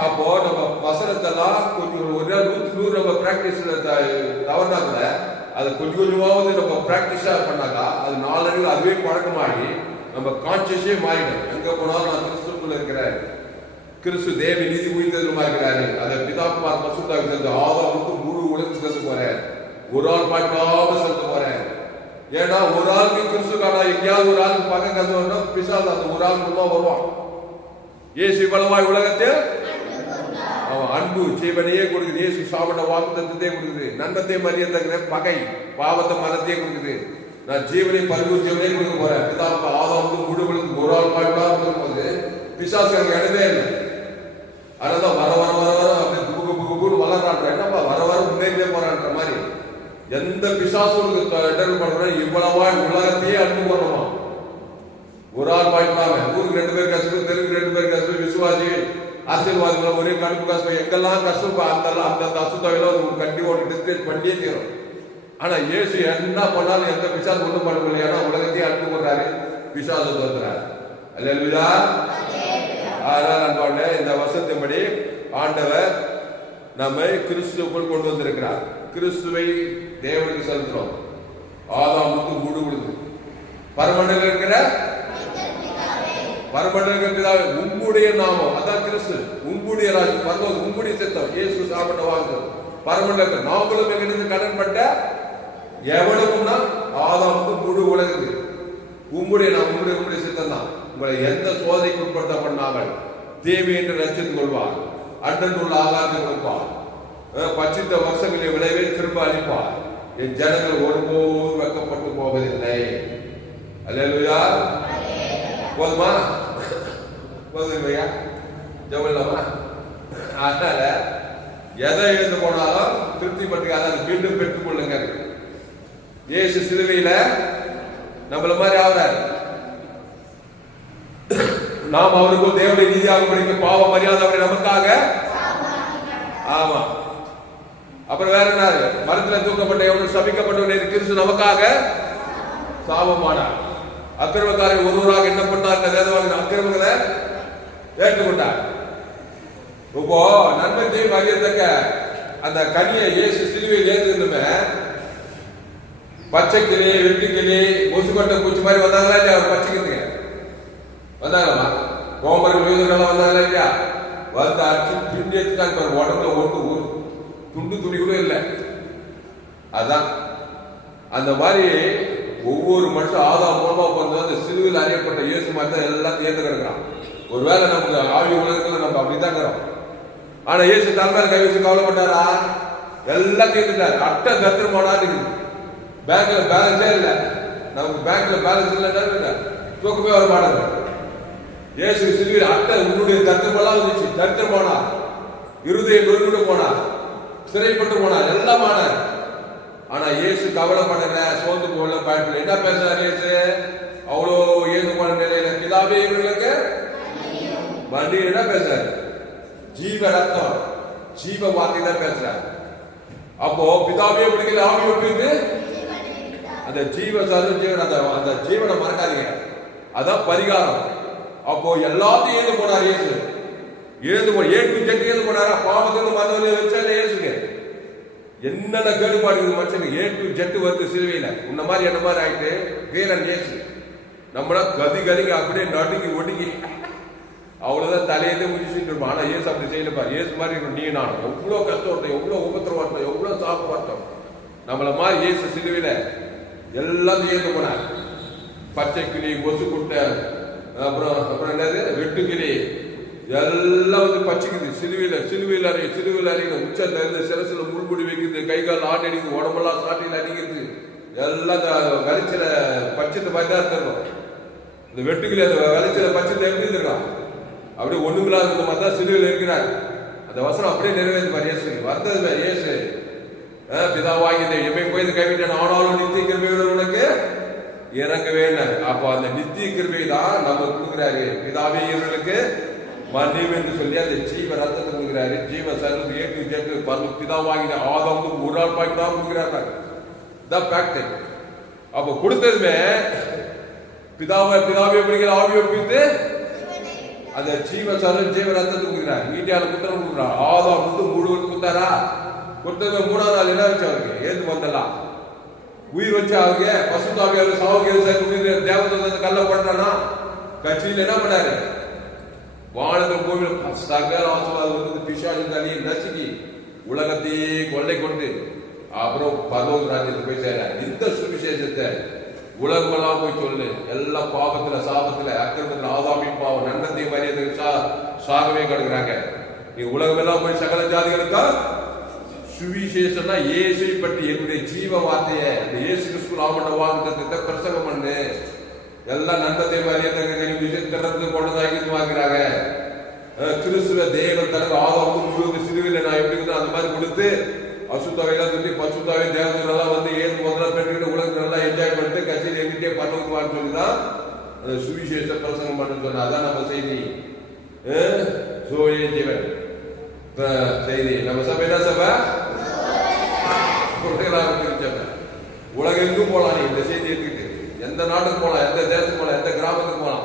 அப்போ நம்ம வசனத்தெல்லாம் கொஞ்சம் ஒரு 100 நம்ம பிராக்டிஸ்ல தவறுனா கூட அதை கொஞ்சம் கொஞ்சமாவது நம்ம பிராக்டிஸா பண்ணாக்கா அது 4 நாள் அதுவே பழக்கமாகி நம்ம கான்சியஸே மாறிடும். எங்க போனாலும் நான் கிறிஸ்துக்குள்ள இருக்கிறேன், கிறிஸ்து தேவ நீதி உயிர்த்தெழுமா இருக்கிறாரு, அதை பிதாக்குமார் பசுத்தாவி செலுத்த ஆதாமுக்கு முழு உலகம் செலுத்த போறேன், ஒரு ஆள் பார்க்காம செலுத்த போறேன். ஏன்னா ஒரு ஆளுக்கு கிறிஸ்துக்கான எங்கேயாவது ஒரு ஆளுக்கு பக்கம் கருதுனா பிசாசு அந்த ஒரு ஆள் மூலமா வருவான். இயேசு பலமாய் உலகத்தில் அவன் அன்பு ஜீவனையே கொடுக்குது. இயேசு சாப்பிட்ட வாக்கு தத்துவத்தையே கொடுக்குது, நன்மத்தை மரியாதை பகை பாவத்தை மனத்தையே கொடுக்குது. நான் ஜீவனை பரிபூ ஜீவனையே கொடுக்க போறேன். பிதாவுக்கு ஆதாமுக்கு முழு உலகத்துக்கு ஒரு ஆள் பார்க்காம போது பிசாசுக்கு இடமே இல்லை. அதனால வர வர வர வர அப்படியே குபுன்னு வளர்றான்ற, என்னப்பா வர வர முன்னேறியே போறான்ற மாதிரி எந்த பிசாசுக்கு இடம் பண்ற இவ்வளவாய் உலகத்தையே அன்பு பண்ணணுமா? ஒரு ஆள் பாய்க்காம ஊருக்கு 2 பேர் கஷ்டம், தெருக்கு 2 பேர் கஷ்டம், விசுவாசி ஆசீர்வாதம் ஒரே கடுப்பு கஷ்டம், எங்கெல்லாம் கஷ்டம் அந்த அசுத்தாவில கண்டிப்பா டிஸ்கரேஜ் பண்ணியே தீரும். ஆனா இயேசு என்ன பண்ணாலும் எந்த பிசாசு ஒன்றும் பண்ண முடியல. ஏன்னா உலகத்தையே அன்பு பண்றாரு, பிசாசு தோன்றாரு. அல்லேலூயா. அதனால இந்த வசனத்தின்படி ஆண்டவர் நம்மை கிறிஸ்துவுக்குள் கொண்டு வந்திருக்கிறார். கிறிஸ்துவை தேவனுக்கு செலுத்துறோம். ஆதாமுக்கு முழு உலகம் பரமண்டல இருக்கிற பிதாவே உங்களுடைய நாமம், அதான் கிறிஸ்து, உங்களுடைய ராஜ்யம், பரலோகம் உங்களுடைய சித்தம், இயேசு சாப்பிட்ட வாழ்க்கை பரமண்டல நாமளும் எங்கிருந்து கடன்பட்ட எவனுக்கும்னா ஆதாமுக்கு முழு உலகுது உங்களுடைய நாம் உங்களுடைய சித்தம் தான். உங்களை எந்த சோதனைக்கு உட்படுத்த பண்ணாமல் தீமை என்று ரசித்துக் கொள்வார், அன்றன் உள்ள ஆகாரத்தை கொடுப்பார், பச்சித்த வருஷங்களின் விளைவை திரும்ப அளிப்பார். என் ஜனங்கள் ஒருபோதும் வெக்கப்பட்டு போவதில்லை. அல்லேலூயா. போதுமா? போதுங்கய்யா, ஜெபம்லாமா? அதனால எதை எழுந்து போனாலும் திருப்தி பட்டுக்காக அதை மீண்டும் பெற்றுக் கொள்ளுங்க. இயேசு சிலுவையில நம்மள மாதிரி ஆகிறார். நாம் அவருக்கு தேவனுடைய நீதியாக படிக்க பாவ மரியாதை அவரை நமக்காக. ஆமா. அப்புறம் வேற என்ன? மரத்துல தூக்கப்பட்ட எவனும் சபிக்கப்பட்டவன் கிறிஸ்து நமக்காக சாபமானார். அக்கிரமக்காரை ஒருவராக எண்ணப்பட்டார், அக்கிரமங்களை ஏற்றுக்கொண்டார். இப்போ நன்மை தீமை அறியத்தக்க அந்த கனியை இயேசு சிலுவையில் ஏற்றுமே பச்சை கிளி, வெட்டி கிளி, முசுக்கொட்டை பூச்சி மாதிரி வந்தாங்களா இல்லையா? பச்சைக்கு வந்தாங்கம்மா, ரோமர்கள் யூதர்கள்லாம் வந்தாங்களா இல்லையா? வந்து அடிச்சு பிண்டி எடுத்துட்டாங்க. உடம்புல ஒன்று துண்டு துணி கூட இல்லை. அதான் அந்த மாதிரி ஒவ்வொரு மனுஷன் ஆதாம் மூலமா வந்து அந்த சிலுவையில் அறியப்பட்ட இயேசு மாதிரி தான் எல்லாம் தேர்ந்து கிடக்கிறான். ஒருவேளை நமக்கு ஆவி உலகத்துல நம்ம அப்படித்தான் இருக்கிறோம். ஆனா இயேசு தலைமையில கை வச்சு கவலைப்பட்டாரா? எல்லாம் கேட்டுட்டாரு. அட்டை கத்திரமானா பேங்க்ல பேலன்ஸே இல்லை. நமக்கு பேங்க்ல பேலன்ஸ் இல்லைன்னா தூக்கமே வர மாட்டாங்க. இயேசு சிலுவையில் அட்டை உன்னுடைய தத்திரமெல்லாம் வந்துச்சு. தத்திரம் போனா, இருதயம் நொறுங்கிட்டு போனா, சிறைப்பட்டு போனா, எல்லாம் ஆனார். ஆனா இயேசு கவலைப்படல, சோர்ந்து போகல, பயப்படல. என்ன பேசுறாரு இயேசு? அவ்வளோ ஏது போன நிலையில பிதாவே இவர்களுக்கு வண்டி என்ன பேசுறாரு? ஜீவ ரத்தம், ஜீவ வார்த்தை தான் பேசுறாரு. அப்போ பிதாவே பிடிக்கல, ஆவி விட்டு அந்த ஜீவ ஜீவன் அந்த ஜீவனை மறக்காதீங்க. அதான் பரிகாரம். அப்போ எல்லாத்தையும் ஏது போனார் இயேசு. எழுந்து போன ஏழு போனாரா? பாவத்திலிருந்து மற்றவங்க வச்சாலே ஏசுங்க. என்னென்ன கேடுபாடு இருக்குது மனுஷனுக்கு. ஏட்டு வருது சிலுவையில. உன்ன மாதிரி என்ன மாதிரி ஆயிட்டு வீரன் ஏசு. நம்மளா கதிங்க அப்படியே நடுங்கி ஒடுங்கி அவ்வளவுதான் தலையிலே முடிச்சுட்டு இருப்போம். ஆனா ஏசு அப்படி செய்யல பாரு. ஏசு மாதிரி நீ நான் எவ்வளவு கஷ்டம், எவ்வளவு உபத்திரவாட்டம், எவ்வளவு சாப்பிட்டோம். நம்மள மாதிரி ஏசு சிலுவையில எல்லாம் ஏந்து போனார். பச்சை கிளி, கொசு குட்டை, அப்புறம் என்னது வெட்டுக்கிளி எல்லாம் வந்து பச்சிக்குது. சிலுவையில் அறையுது. உச்சத்துல இருந்து சிரசுல முள்முடி வைக்குது. கை கால் ஆட்டு அடிக்குது. உடம்பெல்லாம் சாட்டியில் அடிக்கிறது. எல்லாம் விளைச்சல பச்சத்தை மாதிரி தான் இருக்கணும். இந்த வெட்டுக்கிளி அந்த விளைச்சல பச்சத்தை எப்படி இருந்திருக்கான்? அப்படியே ஒண்ணுமில்லாத மாதிரி தான் சிலுவையில் இருக்கிறார். அந்த வசனம் அப்படியே நிறைவேற்று பாரு. இயேசு வந்தது பாரு. இயேசு பிதாவாகியதை எமை போய் கைவிட்டேன், ஆனாலும் நித்திய கிருபையோட உனக்கு இறங்க வேண்டாம். அப்போ அந்த நித்திய கிருபை தான் நம்ம கொடுக்குறாரு. பிதாவே இவர்களுக்கு மன்னிவு என்று சொல்லி அந்த ஜீவ ரத்தத்தை கொடுக்குறாரு. ஜீவ சர்வம் ஏற்று பிதாவாகின ஆதாம் ஒரு நாள் பாக்கி தான் கொடுக்குறாரு. அப்ப கொடுத்ததுமே பிதாவை பிடிக்கிற ஆவியை பிடித்து அந்த ஜீவ சர்வம் ஜீவ ரத்தத்தை கொடுக்குறாரு. மீடியால குற்றம் கொடுக்குறாரு. ஆதாம் முழுவதும் கொடுத்தாரா? கொடுத்தது 3ஆம் நாள் என்ன வச்சு அவருக்கு ஏந்து வந்தலாம் உயிர் வச்சு அவங்க பசுத்தாவியாரு சாவுக்கு தேவதை கல்ல பண்றானா? கட்சியில் என்ன பண்ணாரு? வானத்தில் கோவில் சகல ஆசீர்வாதம் பிசாசு தண்ணி நசுக்கி உலகத்தையே கொள்ளை கொண்டு அப்புறம் பரலோக ராஜ்யத்துக்கு போய் சேர்றாரு. இந்த சுவிசேஷத்தை உலகமெல்லாம் போய் சொல்லு. எல்லா பாவத்துல, சாபத்துல, அக்கிரமத்துல, ஆதாமின் பாவம், நன்னத்தை மரியாதை சாகவே கிடக்குறாங்க. நீ உலகமெல்லாம் போய் சகல ஜாதிகளுக்கா சுவிசேஷம்னா இயேசுவை பற்றி என்னுடைய ஜீவ வார்த்தைய இந்த இயேசு கிறிஸ்து ஆமண்ட வாக்குத்தத்தத்தை பிரசங்கம் பண்ணு. எல்லாம் நன்மத்தை மரியாதை திறந்து கொண்டதாகிட்டு வாங்குறாங்க. கிறிஸ்துவ தேவன் தனக்கு ஆதாமும் முழுவதும் சிலுவையில் நான் எப்படி அந்த மாதிரி கொடுத்து அசுத்தாவையெல்லாம் சொல்லி பசுத்தாவை தேவதெல்லாம் வந்து ஏற்று முதல்ல பெண்கள் உலகத்துல நல்லா என்ஜாய் பண்ணிட்டு கட்சியில் எங்கிட்டே பண்ணுவான்னு சொல்லிதான் அந்த சுவிசேஷ பிரசங்கம் பண்ணு சொன்னா. அதான் நம்ம செய்தி. சோயே ஜீவன் செய்தி. நம்ம சபை என்ன சபை? உலகம் எங்கும் போலாம். நீ இந்த செய்தி எடுத்துக்கிட்டு எந்த நாட்டுக்கு போலாம், எந்த தேசத்துக்கு போலாம், எந்த கிராமத்துக்கு போலாம்.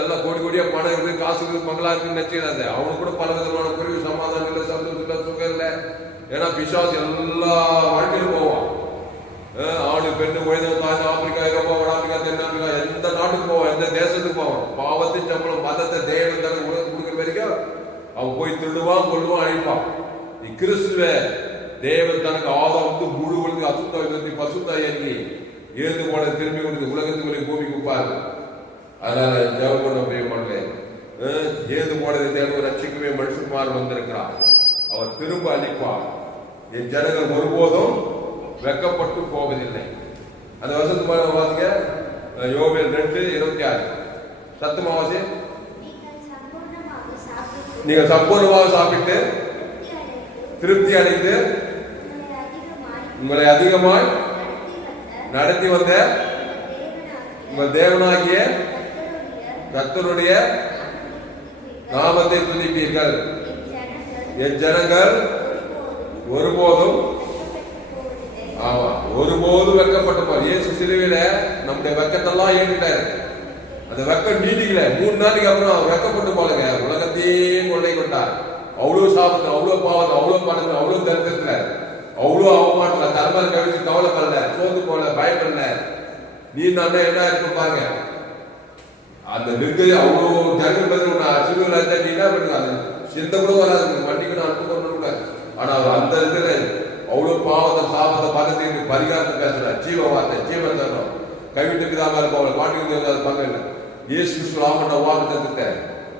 எல்லாம் கோடி கோடியா பணம் இருக்கு, காசு இருக்கு, பங்களா இருக்குன்னு நினைச்சிடாத. அவனுக்கு கூட பல விதமான குறைவு, சமாதானம் இல்லை, சந்தோஷம் இல்லை, சுகம் இல்லை. ஏன்னா பிசாசு எல்லா வாழ்க்கையிலும் போவான். ஆடு பெண்ணு உழைந்த தாய் ஆப்பிரிக்கா, ஐரோப்பா, வடாப்பிரிக்கா, தென்னாப்பிரிக்கா, எந்த நாட்டுக்கு போவான், எந்த தேசத்துக்கு போவான். பாவத்தின் சம்பளம் மதத்தை தேவன் தனக்கு உலகம் கொடுக்குற வரைக்கும் அவன் போய் திருடுவான், கொள்ளுவான், அழிப்பான். நீ கிறிஸ்துவ தேவன் தனக்கு ஆதாமுக்கு முழுவதுக்கு அசுத்தாய் பசுத்தாய் இறங்கி எழுந்து போன திரும்பி கொடுத்து உலகத்துக்குள்ளே பூமி குப்பாரு. அதனால ஜெபம் பண்ண பிரியமானே, எழுந்து போனதை தேவை ரட்சிக்கவே மனுஷகுமார் வந்திருக்கிறார். அவர் திரும்ப அளிப்பார். என் ஜனங்கள் ஒருபோதும் வெக்கப்பட்டு போவதில்லை. அந்த வருஷத்துக்கு வாசிங்க யோவேல் 2:26. சத்தமாவாசி. நீங்கள் சம்பூர்ணமாக சாப்பிட்டு திருப்தி அடைந்து உங்களை அதிகமாய் நடத்தி வந்த உங்கள் தேவனாகிய கர்த்தருடைய நாமத்தை துதிப்பீர்கள். என் ஜனங்கள் ஒருபோதும் ஆமா ஒருபோதும் வெக்கப்பட்டு இயேசு சிலுவையில நம்முடைய வெக்கத்தெல்லாம் ஏறிட்டாரு. அந்த வெக்கம் நீதிக்கல. 3 நாளைக்கு அப்புறம் அவர் வெக்கப்பட்டு போலங்க உலகத்தையே கொள்ளை கொண்டார். அவ்வளவு சாபத்து, அவ்வளவு பாவத்தை, அவ்வளவு பணத்துல, அவ்வளவு தரித்திரத்துல, அவ்வளவு அவமானத்துல, தலைமையில கவிச்சு கவலைப்படல, சோர்ந்து போல, பயப்படல. நீ நான் என்ன இருக்கும் பாருங்க. அந்த நிற்கதி அவ்வளவு ஜனங்கள் சிலுவையில் இருந்தா பண்ணுங்க. சிந்த கூட வராது, வண்டிக்கு நான் அனுப்பு கொண்டு கூட. ஆனா அவர் அந்த இடத்துல அவ்வளவு பாவத்தை, சாபத்தை, பக்கத்துக்கு பரிகாரத்தை பேசுறார். ஜீவ வார்த்தை, ஜீவன் தரும். கைவிட்டு பிதாமா இருக்கும் அவளை பாட்டுக்கு பக்கம் இயேசு கிறிஸ்து ஆமண்ட வாக்குத்தத்தத்தை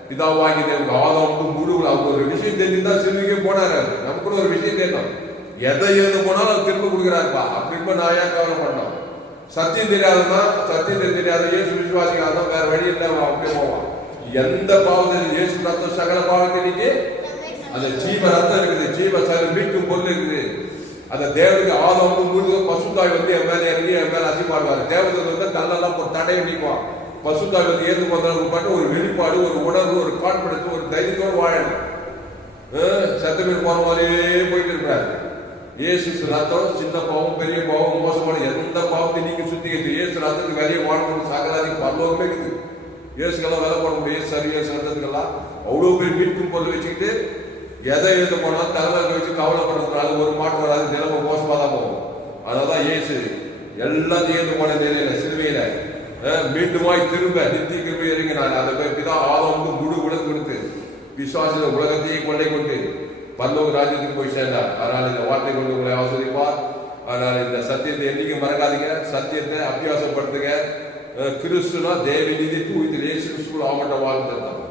பிதாவாகி ஆதாமுக்கு முழுவதும் அவங்க ஒரு விஷயம் தெரிஞ்சுதான் சிலுவைக்கே போனாரு. நமக்கு கூட ஒரு விஷயம் தெரியணும். எதை எழுந்து போனாலும் அது திரும்ப கொடுக்குறாருப்பா. அப்படி நான் ஏன் கவலை பண்ணோம். சத்தியம் தெரியாதுன்னா சத்தியத்தை தெரியாத இயேசு விசுவாசிக்காதான் வேற வழி இல்லை. அவன் அப்படியே போவான். எந்த பாவத்தையும் இயேசு ரத்தம் சகல பாவத்திற்கு அந்த ஜீவ ரத்தம் இருக்குது. ஜீவ சரி மீட்கும் பொருள் இருக்குது. அந்த தேவனுக்கு ஆதாமுக்கு முழுவதும் பசுத்தாய் வந்து என் மேல இறங்கி என் மேல அசிப்பாடுவார். தேவதூதன் வந்து கல்லெல்லாம் ஒரு தடையை நீக்குவான். பசுத்தாய் வந்து ஏந்து போந்தாலும் பாட்டு ஒரு வெளிப்பாடு, ஒரு உணர்வு, ஒரு கான்பிடன்ஸ், ஒரு தைரியத்தோடு வாழணும். சத்தமீர் போற மாதிரியே போயிட்டு இருக்கிறாரு. இயேசு ரத்தம் சின்ன பாவம், பெரிய பாவம், மோசமான எந்த பாவத்தை நீங்க சுத்திக்கிறது. இயேசு ரத்தத்துக்கு வெளியே வாழணும். சகலாதிக்கு பரலோகமே இருக்குது. இயேசுக்கெல்லாம் வேலை போட முடியும். சரி இயேசு ரத்தத்துக்கெல்லாம் அவ்வளவு பேர் மீட்கும் பொருள் வச்சுக்கிட்டு எதை எழுத போனாலும் தலைவர்கள் வச்சு கவலைப்படுறதுனால ஒரு பாட்டு வராது, நிலைமை மோசமாக தான் போகும். அதனாலதான் இயேசு எல்லாம் எழுந்து போன நிலையில சிலுவையில மீண்டுமாய் திரும்ப நித்திய கிருபை இறங்கினார். அந்த பேருக்கு தான் ஆதாமுக்கு முழு உலகம் கொடுத்து விசுவாச உலகத்தையே கொண்டை கொண்டு பல்லோக ராஜ்யத்துக்கு போய் சேர்ந்தார். அதனால இந்த வார்த்தை கொண்டு உங்களை ஆஸ்வதிப்பார். அதனால இந்த சத்தியத்தை என்னைக்கு மறக்காதீங்க, சத்தியத்தை அபியாசப்படுத்துங்க. கிறிஸ்துனா தேவ நீதி தூயத்தில் இயேசு கிறிஸ்துவ ஆமட்ட வாழ்ந்தார்.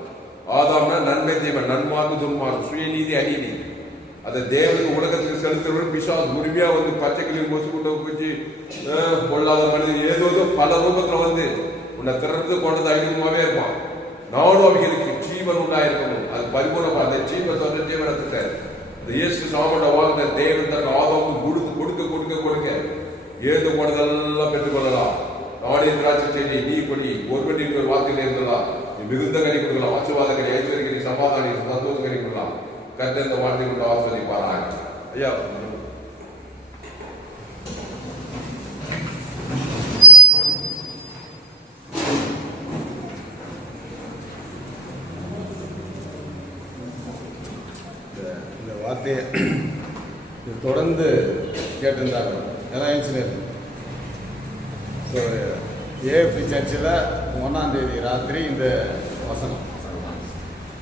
ஆதாம்னா நன்மை தீமை, நன்மார்க்கு துன்மார்க்கு, சுயநீதி அநீதி. அதை தேவனுக்கு உலகத்துக்கு செலுத்துறவர்கள் பிசாசு உரிமையா வந்து பச்சை கிளி கொசு கொண்டு வச்சு பொல்லாத மனிதன் ஏதோ பல ரூபத்துல வந்து உன்னை திறந்து கொண்டது அதிகமாவே இருப்பான். நானும் அவங்களுக்கு ஜீவன் உண்டாயிருக்கணும், அது பரிபூர்ணமா அந்த ஜீவன் சொன்ன ஜீவனத்தை இந்த இயேசு சாமட்ட வாழ்ந்த தேவன் தன் ஆதாமுக்கு கொடுக்க கொடுக்க கொடுக்க ஏது போனதெல்லாம் பெற்றுக்கொள்ளலாம். நாடே திராட்சை செடி நீ கொடி ஒருவன் இன்னொரு வார்த்தையில இருந்தலாம், மிகுந்த கனி கொடுக்கலாம், ஆசீர்வாத கனி, ஐஸ்வர்ய கனி, சமாதான சந்தோஷ கனி கொடுக்கலாம். கர்த்தர் இந்த வார்த்தை கொண்டு ஆசீர்வதிப்பாராக. ஐயா இந்த வார்த்தையை தொடர்ந்து கேட்டிருந்தாங்க எல்லாம் இன்ஜினியர். ஸோ ஏஎஃப்டி சர்ச்சில் 1ஆம் தேதி ராத்திரி இந்த வசனம்,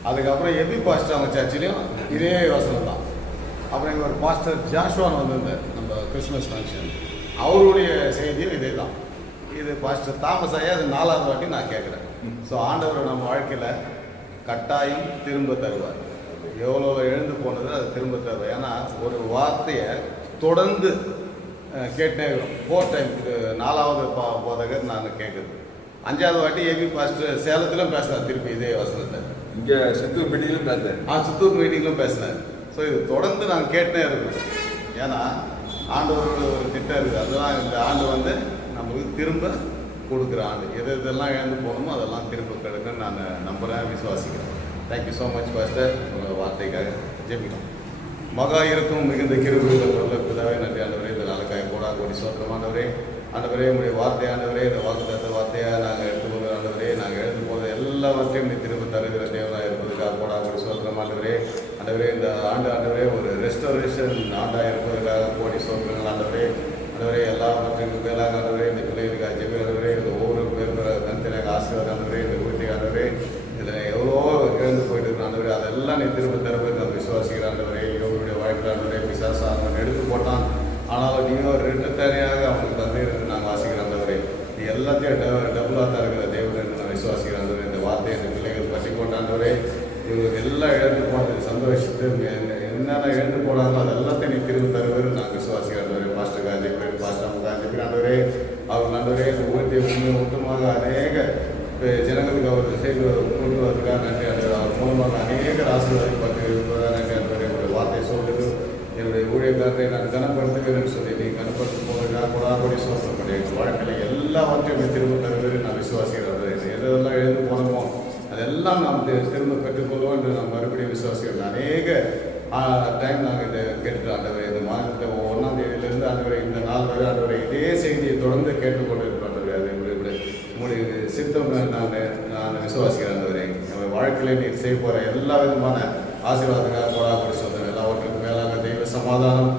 அதுக்கப்புறம் எபி பாஸ்டர் அவங்க சர்ச்சிலையும் இதே வசனம் தான். அப்புறம் இங்கே ஒரு பாஸ்டர் ஜாஷ்வான் வந்திருந்தார் நம்ம கிறிஸ்மஸ் ஃபங்க்ஷன், அவருடைய செய்தியும் இதே தான். இது பாஸ்டர் தாமஸ் ஐயா, அது 4ஆவது வாட்டி நான் கேட்குறேன். ஸோ ஆண்டவர் நம்ம வாழ்க்கையில் கட்டாயம் திரும்ப தருவார். எவ்வளோ எழுந்து போனது அது திரும்ப தருவார். ஏன்னா ஒரு வார்த்தையை தொடர்ந்து கேட்டே இருக்கும். 4 டைம், இது 4ஆவது போதகர் நான் கேட்குறது. 5ஆவது வாட்டி ஏபி பாஸ்டர் சேலத்திலும் பேசுகிறார் திருப்பி இதே வசனத்தை. இங்கே சித்தூர் மீட்டிங்கிலும் பேசுகிறேன். சித்தூர் மீட்டிங்கிலும் பேசினார். ஸோ இது தொடர்ந்து நாங்கள் கேட்டே இருக்கோம். ஏன்னா ஆண்டவரோட ஒரு திட்டம் இருக்குது. அதெல்லாம் இந்த ஆண்டு வந்து நமக்கு திரும்ப கொடுக்குற ஆண்டு. எது இதெல்லாம் இழந்து போகணுமோ அதெல்லாம் திரும்ப கிடைக்குன்னு நான் நம்புகிறேன், விசுவாசிக்கிறேன். தேங்க்யூ ஸோ மச் பாஸ்டர், உங்கள் வார்த்தைக்காக ஜெபிக்கிறோம். மகா இருக்கும் மிகுந்த கிருபைகள் நல்ல பிதாவே, நன்றி ஆண்டவரே. இந்த நாளுக்காக கோடி சோத்திரம் ஆண்டவரே. ஆண்டவரே உங்களுடைய வார்த்தை ஆண்டவரே, இந்த வாக்குத்தத்த வார்த்தையாக நாங்கள் எடுத்துக்கொண்டு ஆண்டவரே, நாங்கள் எழுந்து போது எல்லாவற்றையும் நீ திரும்ப தருகிற தேவனாக இருப்பதற்காக கோடி சோத்திரம் ஆண்டவரே. ஆண்டவரே இந்த ஆண்டவரே ஒரு ரெஸ்டோரேஷன் ஆண்டாக இருப்பதற்காக கோடி சோத்திரங்கள் ஆண்டவரே. ஆண்டவரே எல்லாவற்றுக்கும் மேலாக ஆண்டவரே இந்த பிள்ளைகளுக்காக ஜெபி ஆண்டவரே, இந்த ஒவ்வொரு பேர் தனித்தனியாக ஆசீர்வாதம் ஆண்டவரே. இந்த வீட்டை ஆண்டவரே, இதில் எவ்வளோ இழந்து போயிட்டு இருக்கிற ஆண்டவரே, அதெல்லாம் நீ திரும்ப தருவது நான் விசுவாசிக்கிற ஆண்டவரே. இவங்களுடைய வாழ்க்கையில் ஆண்டவரே பிசாசு அவன் எடுத்து போட்டான், ஆனாலும் நீயும் ஒரு 2 தேவையாக அவனுக்கு தந்தையிருந்து நாங்கள் வாசிக்கிற ஆண்டவரே. நீ எல்லாத்தையும் டபுளாக தருகிற தேவன் என்று நான் விசுவாசிக்கிற ஆண்டவரே. இந்த வார்த்தையை இந்த பிள்ளைகள் பற்றி கொண்டாண்டவரே, இவங்களுக்கு எல்லாம் இழந்து போனது சந்தோஷத்து என்னென்ன இழந்து போனாங்களோ அது எல்லாத்தையும் நீ திரும்ப தருவது நாங்கள் விசுவாசிக்கிற ஆண்டவரே. பாஸ்டர் காஞ்சிபுரம், பாஸ்டர் அவங்க காஞ்சிபுரம் ஆண்டவரே, அவங்க ஆண்டவரே இந்த ஊழியத்தை மொத்தமாக அநேக ஜனங்களுக்கு அவர் செய்து கொண்டு வருவதற்காக நன்றி ஆண்டவர். அவர் மூலமாக அநேக ஆசீர்வாதப்பட்டு இருப்பதாக நன்றி ஆண்டவரே. ஒரு வார்த்தை சொல்லுது, என்னுடைய ஊழியக்காரரை நான் கனப்படுத்துவேன்னு சொல்லி நீ கனப்படுத்தும் போது கோடி சோசப்படைய எங்கள் வாழ்க்கையில் எல்லாவற்றையும் திரும்ப தருவது நான் விசுவாசிக்கிறேன். எதெல்லாம் எழுந்து போனோமோ அதெல்லாம் நாம் திரும்ப பெற்றுக்கொள்வோம் என்று நாம் மறுபடியும் விசுவாசிக்கிறோம். அநேக டைம் நாங்கள் இதை கேட்டுட்டு ஆண்டவரை, இந்த மாதத்தை 1ஆம் தேதியிலிருந்து ஆண்டவரை இந்த நாள் வரை ஆண்டவரை இதே செய்தியை தொடர்ந்து கேட்டுக்கொண்டு இருக்கிறோம் ஆண்டவரை. அதை உங்களுடைய சித்தம் நான் விசுவாசிக்கிறேன் ஆண்டவரை. நம்ம வாழ்க்கையில நீர் செய்ய போகிற எல்லா விதமான ஆசீர்வாதங்களுக்காக கோடி சொல்றேன். எல்லாவற்றுக்கும் மேலாக தெய்வ சமாதானம்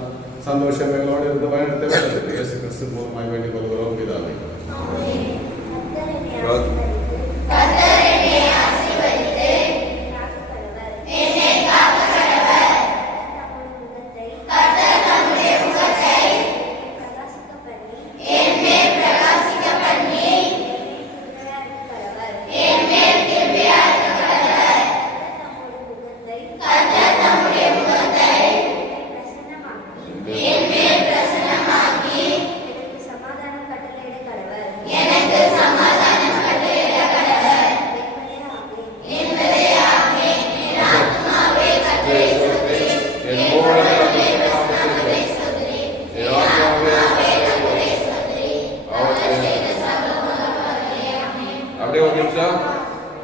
சந்தோஷம் எங்களோடு இருந்து வழிநடத்த இயேசு கிறிஸ்து மூலமாய் வேண்டிக் கொள்கிறோம் பிதாவே.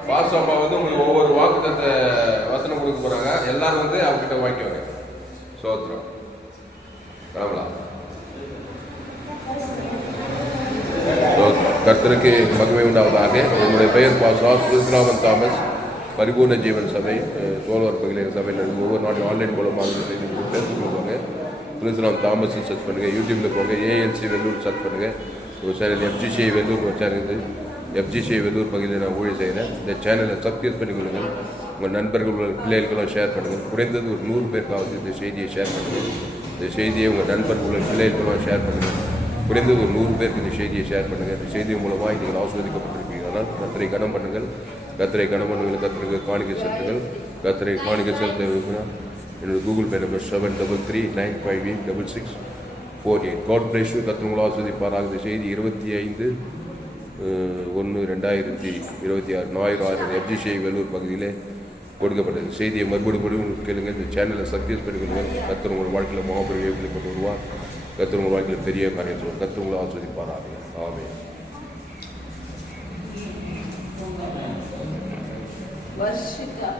பாஸ்டர் வந்து உங்களுக்கு ஒவ்வொரு வாக்குத்தத்த வசனம் கொடுக்க போறாங்க. எல்லாரும் வந்து அவங்ககிட்ட வாங்கிக்குவாங்க. சோத்திரம் கிளம்பலாம். கர்த்தருக்கு மகிமை உண்டாவதாக. என்னுடைய பெயர் பாஸ்டர் கிறிஸ்துராமன் தாமஸ். பரிபூர்ண ஜீவன் சபை சோழர் பகுதியில் சபையில் இருந்து ஒவ்வொரு நாளையும் ஆன்லைன் மூலமாக செய்து ஃபேஸ்புக்கில் போங்க, பிரின்ஸ்லாம் தாமஸ் சர்ச் பண்ணுங்கள், யூடியூப்பில் போங்க, ஏஎல்சி வெள்ளூர் சர்ச் பண்ணுங்கள். ஒரு சேனல் FGCI வெள்ளூர் ஒரு சேனல் இருக்குது. FGCI வெள்ளூர் பகுதியில் நான் ஊழியம் செய்கிறேன். இந்த சேனலை சப்ஸ்கிரைப் பண்ணி கொள்ளுங்கள். உங்கள் நண்பர்கள் பிள்ளைகளுக்கெல்லாம் ஷேர் பண்ணுங்கள். குறைந்தது ஒரு 100 பேருக்காவது இந்த செய்தியை ஷேர் பண்ணுங்கள். இந்த செய்தியை உங்கள் நண்பர்கள் பிள்ளைகளுக்கெல்லாம் ஷேர் பண்ணுங்கள். குறைந்தது ஒரு 100 பேருக்கு இந்த செய்தியை ஷேர் பண்ணுங்கள். இந்த செய்தி மூலமாக நீங்கள் ஆஸ்வதிக்கப்பட்டிருப்பீங்கன்னா கர்த்தரை கனம் பண்ணுங்கள். கர்த்தரை கனம் பண்ணுங்கள். கர்த்தருக்கு காணிக்கை செலுத்துங்கள். கர்த்தரை காணிக்கை செலுத்த விரும்பினால் என்னோட Google Pay number 7339586648. God bless you. கர்த்தர் உங்களை ஆஸ்வதிப்பாராக. இந்த செய்தி 25/1/2026 ஞாயிறு FGCI வெள்ளூர் பகுதியிலே கொடுக்கப்பட்டது. செய்தியை மறுபடியும் கேளுங்கள். இந்த சேனலை சப்ஸ்கிரைப் பண்ணிக்கொள்ளுங்கள். கர்த்தர் உங்கள் வாழ்க்கையில் மகாபெரிய கொண்டு வருவார். கர்த்தர் உங்கள் வாழ்க்கையில் பெரிய காரியம் சொல்லுவார். கர்த்தர் உங்களை ஆஸ்வதிப்பாராக. ஆமென். வருஷிக்கா